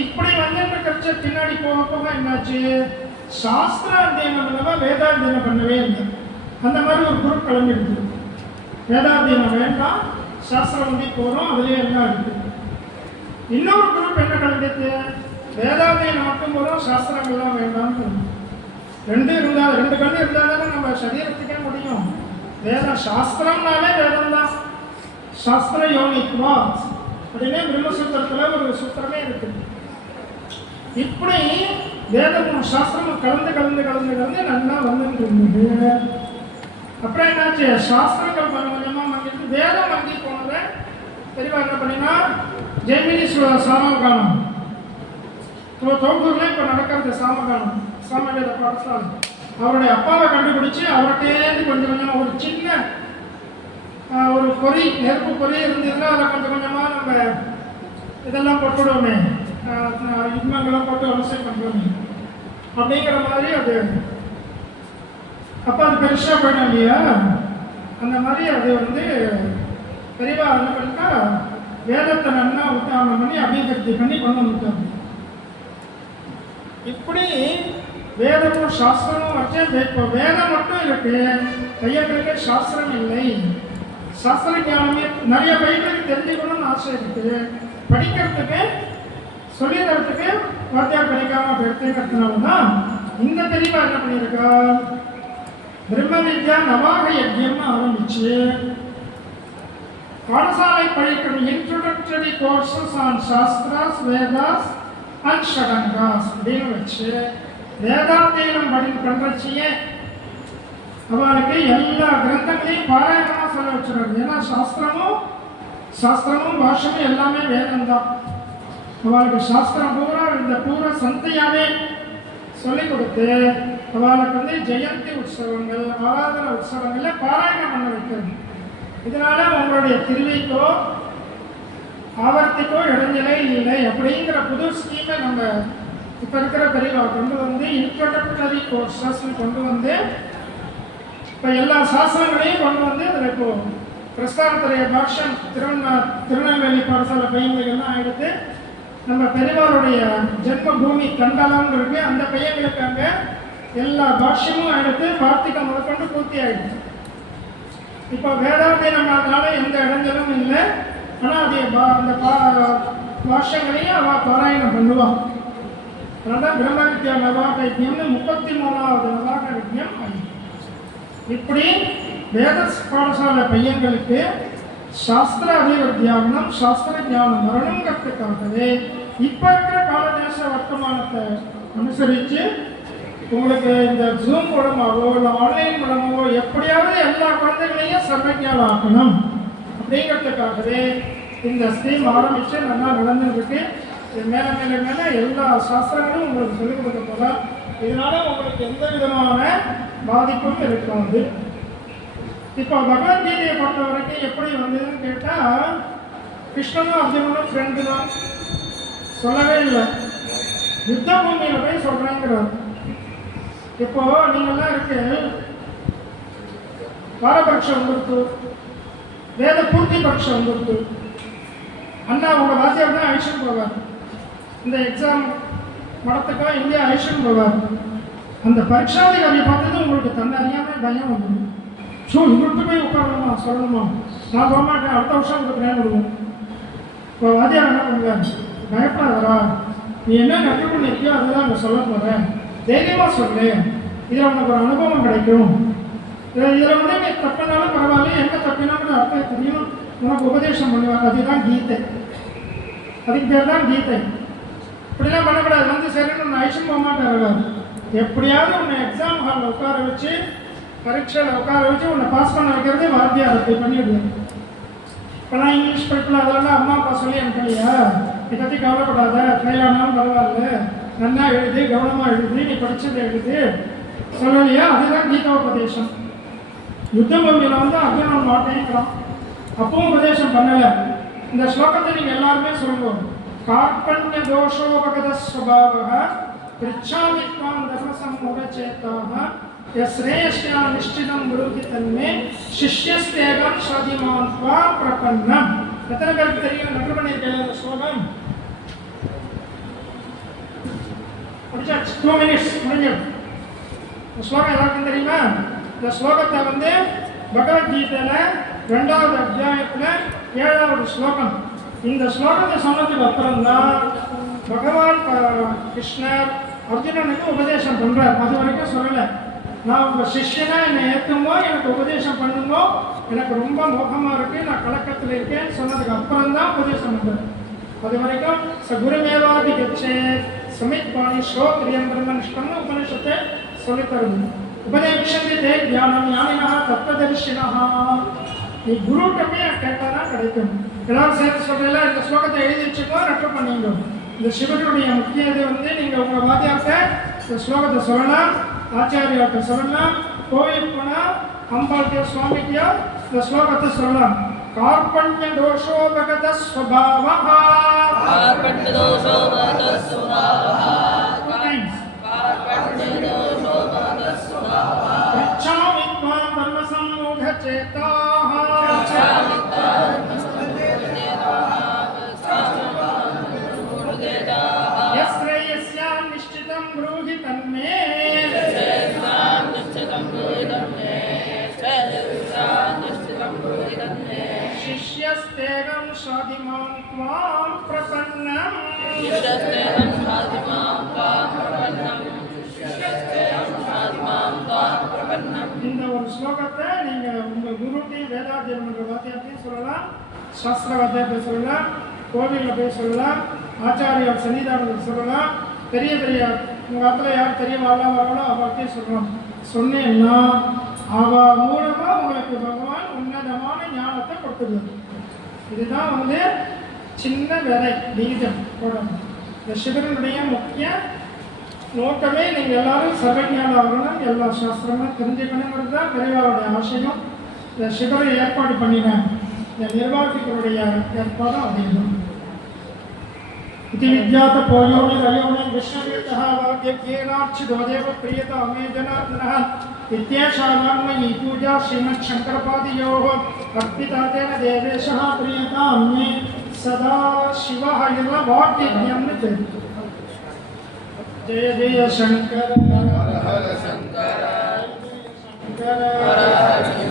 இப்படி வந்துட்டு பின்னாடி போக போக என்னாச்சு, சாஸ்திர அத்தியனம் இல்லாமல் வேதாத்தியனம் பண்ணவே இல்லை. அந்த மாதிரி ஒரு குரூப் கிளம்பிடுது. வேதாத்தியனம் வேண்டாம், சாஸ்திரம் வந்து போகிறோம், அதுலேயே எல்லாம் இருக்குது. இன்னொரு குரூப் என்ன கிளம்பிடுது, வேதாத்தியனம் மட்டும் போகிறோம், சாஸ்திரங்கள்லாம் வேண்டாம்னு. ரெண்டு இருந்தால், ரெண்டு கண்ணு இருந்தால் தானே நம்ம சரீரத்துக்கே முடியும். வேதம் சாஸ்திரம்னாலே வேதம் தான். சாஸ்திர யோனிக்குவா அப்படின்னே பிரம்மசூத்திரத்தில் ஒரு சூத்திரமே இருக்குது. இப்படி வேதமும் சாஸ்திரமும் கலந்து கலந்து கலந்து கலந்து நல்லா வந்துட்டு இருந்தது. அப்புறம் என்னாச்சு, சாஸ்திரங்கள் கொஞ்சமாக வாங்கிட்டு வேதம் வாங்கி போனதை தெளிவாக என்ன பண்ணினா, ஜெய்மினி சாமகானம் தோப்பூரில் இப்போ நடக்கிறது சாமகானம், சாமவேத பாடசாலை. அவருடைய அப்பாவை கண்டுபிடிச்சி அவர்கிட்டேருந்து கொஞ்சம் கொஞ்சமாக ஒரு சின்ன ஒரு பொறி, நெருப்பு பொறி இருந்ததுன்னா அதை கொஞ்சம் கொஞ்சமாக நம்ம இதெல்லாம் போட்டுவிடுவோமே, யுக்மங்களாம் போட்டு விவசாயம் பண்ணுறோமே அப்படிங்கிற மாதிரி அது. அப்போ அது பெருசாக போயிடும் இல்லையா. அந்த மாதிரி அது வந்து பெரியவா என்ன பண்ணிட்டா, வேதத்தை நல்லா உத்தாரணம் பண்ணி அபிவிருத்தி பண்ணி கொண்டு வந்துட்டாங்க. இப்படி வேதமும் சாஸ்திரமும் வச்சு இப்போ வேதம் மட்டும் இருக்கு, பையன்களுக்கு சாஸ்திரம் இல்லை. சாஸ்திர ஞானமே நிறைய பையன்களுக்கு தெரிஞ்சுக்கணும்னு ஆசை இருக்குது, படிக்கிறதுக்கு சொல்லி தரத்துக்கு வாத்தியார் கிடைக்காம எடுத்துக்கிறதுனால தான் இந்த தெளிவாக என்ன பண்ணியிருக்கா, பிரம்ம வித்யா நவாக யஜ்யம்னு ஆரம்பிச்சு பாடசாலை படிக்கிற introductory courses on Shastras, Vedas and Shadangas அப்படின்னு வச்சு வேதாத்தியனம் பண்ணுறச்சியே அவளுக்கு எல்லா கிரந்தங்களையும் பாராயணமாக சொல்ல வச்சுருவாங்க. ஏன்னா சாஸ்திரமும் பாஷமும் எல்லாமே வேதம் தான். அவளுக்கு சாஸ்திரம் பூரா இந்த பூரா சந்தையாகவே சொல்லிக் கொடுத்து அவளுக்கு வந்து ஜெயந்தி உற்சவங்கள், ஆராதனை உற்சவங்களில் பாராயணம் பண்ண வைக்கிறது. இதனால உங்களுடைய திருவிக்கோ ஆவர்த்திக்கோ இடைநிலை இல்லை அப்படிங்கிற புது ஸ்கீமை நம்ம இப்போ இருக்கிற பெரியவா கொண்டு வந்து இன்ட்ரோடக்டரி கோர்சஸ்ன்னு கொண்டு வந்து இப்போ எல்லா சாஸ்திரங்களையும் கொண்டு வந்து அதில் இப்போது பிரஸ்தானத்துறைய பாஷ்யம் திருநெல்வேலி பாடசாலை பையன்கள்லாம் ஆகிடுத்து. நம்ம பெரியவாருடைய ஜென்ம பூமி கண்டலம்னு இருக்கு, அந்த பையன்களுக்கு அங்கே எல்லா பாஷ்யமும் ஆகிடுத்து, வார்த்திகம் முதற்கொண்டு பூர்த்தி ஆகிடுச்சு. இப்போ வேதாத்தியனம்னால எந்த இடைஞ்சலும் இல்லை. ஆனால் அது அந்த பாஷ்யங்களையும் அவள் பாராயணம் பண்ணுவாள். அதனால் பிரம்ம வித்யா நவாக யஜ்யம்னு 33வது நவாக யஜ்யம் ஆகிடும். இப்படி வேத பாடசாலை பையன்களுக்கு சாஸ்திர அபிவிருத்தியாகணும், சாஸ்திர ஞானம் வரணுங்கிறதுக்காகவே இப்போ இருக்கிற காலதேச வர்த்தமானத்தை அனுசரித்து உங்களுக்கு இந்த ஜூம் மூலமாகவோ இல்லை ஆன்லைன் மூலமாகவோ எப்படியாவது எல்லா குழந்தைகளையும் சர்வஜாலம் ஆக்கணும் அப்படிங்கிறதுக்காகவே இந்த ஸ்கீம் ஆரம்பித்து நல்லா நடந்துருக்கு. இது மேலே மேலே மேலே எல்லா சாஸ்திரங்களும் உங்களுக்கு சொல்லிக் கொடுக்க போகலாம். இதனால் உங்களுக்கு எந்த விதமான பாதிப்பும் இருக்காது. இப்போ பகவத்கீதையை பொறுத்த வரைக்கும் எப்படி வந்ததுன்னு கேட்டால், கிருஷ்ணனும் அர்ஜுனனும் ஃப்ரெண்டு தான், சொல்லவே இல்லை. யுத்த பூமியில் போய் சொல்கிறேங்கிறார். இப்போது நீங்கள்லாம் இருக்கு வாரபக்ஷம் வந்துருக்கு, வேத பூர்த்தி பட்சம் வந்துருக்கு. அண்ணா உங்கள் வாத்தியார் தான் அழிச்சுன்னு போவார், இந்த எக்ஸாம் மடத்துக்காக இந்தியா அழிச்சுன்னு போவார். அந்த பரீட்சாதிகாரியை பார்த்தது உங்களுக்கு தன்னை அறியாமல் பயம் வந்துடும். ஸோ இவர்கிட்ட போய் உட்காரணுமா சொல்லணுமா, நான் போக மாட்டேன், அடுத்த வருஷம் உங்களுக்கு நேரம் விடுவோம். இப்போ வாத்தியார் என்ன பண்ணுவார், பயப்படாதரா, நீ என்ன கற்றுக் பண்ணிருக்கியோ அதுதான் அங்கே சொல்ல போகிறேன், தைரியமாக சொல்லு, இதில் உனக்கு ஒரு அனுபவம் கிடைக்கும். இதில் வந்து நீ தப்பினாலும் பரவாயில்ல, எங்கே தப்பினாலும் அர்த்தம் தெரியும், உனக்கு உபதேசம் பண்ணுவாங்க. அதுதான் கீதை, அதுக்கு பேர் தான் கீதை. இப்படிலாம் பண்ணக்கூடாது. வந்து சரின்னு ஒன்று ஐஷம் போக மாட்டேன், எப்படியாவது உன்னை எக்ஸாம் ஹாலில் உட்கார வச்சு பரீட்சையில் உட்கார வச்சு உன்னை பாஸ் பண்ண வைக்கிறதே வாத்தியார் அப்படி பண்ணிவிடுவேன். இப்போலாம் இங்கிலீஷ் படிப்பில் அதெல்லாம் அம்மா அப்பா சொல்லி அனுப்பலையா, இதை பற்றி கவலைப்படாத, ஃபெயில் ஆனாலும் பரவாயில்ல, நல்லா எழுது, கவனமாக எழுது, நீ படித்ததை எழுது சொல்லலையா. அதுதான் கீதோபதேசம். யுத்த பூமியில் வந்து அர்ஜுனன் மாட்டேங்கிறான், அப்பவும் உபதேசம் பண்ணலை. இந்த ஸ்லோகத்தை நீங்கள் எல்லாருமே சொல்லுவோம். கார்பண்ய தோஷோபகத ஸ்வபாவः பிரிச்சாமி த்வாம் தர்மசம்மூடசேதாः யஸ்ரேயஸ்யா நிஷ்டிதம் குருகி தன்மே சிஷ்யஸ்தேகம் ஸ்வதிமான் த்வா பிரபன்னம். எத்தனை பேருக்கு தெரியும் நகர் பண்ணியிருக்கேன் இந்த ஸ்லோகம்? முடிச்சாச்சு. 2 minutes முடிஞ்சிடும். இந்த ஸ்லோகம் எல்லாருக்கும் தெரியுமா? இந்த ஸ்லோகத்தை வந்து பகவத்கீதையில 2வது அத்தியாயத்துல 7வது ஸ்லோகம். இந்த ஸ்லோகத்தை சொன்னதுக்கு அப்புறம் தான் பகவான் கிருஷ்ணர் அர்ஜுனனுக்கு உபதேசம் பண்றார். அது வரைக்கும் சொல்லலை, நான் உங்க சிஷ்யனா என்னை ஏற்றுமோ, எனக்கு உபதேசம் பண்ணுமோ, எனக்கு ரொம்ப மோகமா இருக்கு, நான் கலக்கத்தில் இருக்கேன்னு சொன்னதுக்கு அப்புறம் தான் உபதேசம் பண்றார். அது வரைக்கும் சகுருமேவாதி கட்சே சமித் பாணி ஸ்ரோத்ரியம் பிரம்மனிஷ்டம்னு உபனிஷத்தை சொல்லித்தருது. உபதேசத்தை தியானம் ஞானினா தத்துவதர்ஷினா. நீ குருட்ட போய் கேட்டாதான் கிடைக்கும். எல்லாரும் சேர்த்து சொல்றீங்களா? இந்த ஸ்லோகத்தை எழுதி வச்சுக்கோ, ரெஃபர் பண்ணிங்க. இந்த சிவனுடைய முக்கிய இது வந்து நீங்கள் உங்களை வாத்தியார்ட்ட இந்த ஸ்லோகத்தை சொல்லலாம், ஆச்சாரியார்ட்ட சொல்லலாம், கோவிலுக்கு போனால் அம்பாள்கிட்ட சுவாமிக்கியோ இந்த ஸ்லோகத்தை சொல்லலாம். கார்பண்ய தோஷோபகத ஸ்வபாவः பச்சாமி த்வாம் தர்மசம்மூடசேதாः யஸ்ரேயஸ்யா நிஷ்டிதம் ப்ரூஹி தன்மே शिष्यस्तेगं स्वादिमां त्वां प्रपन्नम्. இந்த ஒரு ஸ்லோகத்தை நீங்கள் உங்கள் குருட்டையும் வேதாத்தியம் என்ற வாத்தியத்தையும் சொல்லலாம், சாஸ்திர வாத்தியத்தை சொல்லலாம், கோவிலில் போய் சொல்லலாம், ஆச்சாரியார் சன்னிதானத்தில் சொல்லலாம், பெரிய பெரிய உங்கள் இடத்துல யார் பெரிய வரலாறோ அவர்கிட்டையும் சொல்லலாம். சொன்னேன்னா அவள் மூலமாக உங்களுக்கு பகவான் உன்னதமான ஞானத்தை கொடுத்துருவார். இதுதான் வந்து சின்ன விதை பீஜம் போடணும். இந்த சிவனுடைய முக்கிய நோக்கமே நீங்கள் எல்லாரும் சர்வஞானம் ஆகணும், எல்லா சாஸ்திரமும் தெரிஞ்சுக்கணுங்கிறது தான் பெரியவாருடைய ஆசையும். இந்த சிவரை ஏற்பாடு பண்ணினேன், இந்த நிர்வாகிகளுடைய ஏற்பாடும் அதிகம். इति विज्ञात पोयोनि वयोनि विश्ववेदः वाक्यज्ञेनार्चितोदेव प्रियत अमे जनार्दनः इत्येषामयी पूजा श्रीमच्छङ्करपादियोः अर्पिता तेन देवेशः प्रियता मे सदा शिवः इव वाक्यज्ञं जय जय शङ्कर हर हर शङ्कर शङ्कर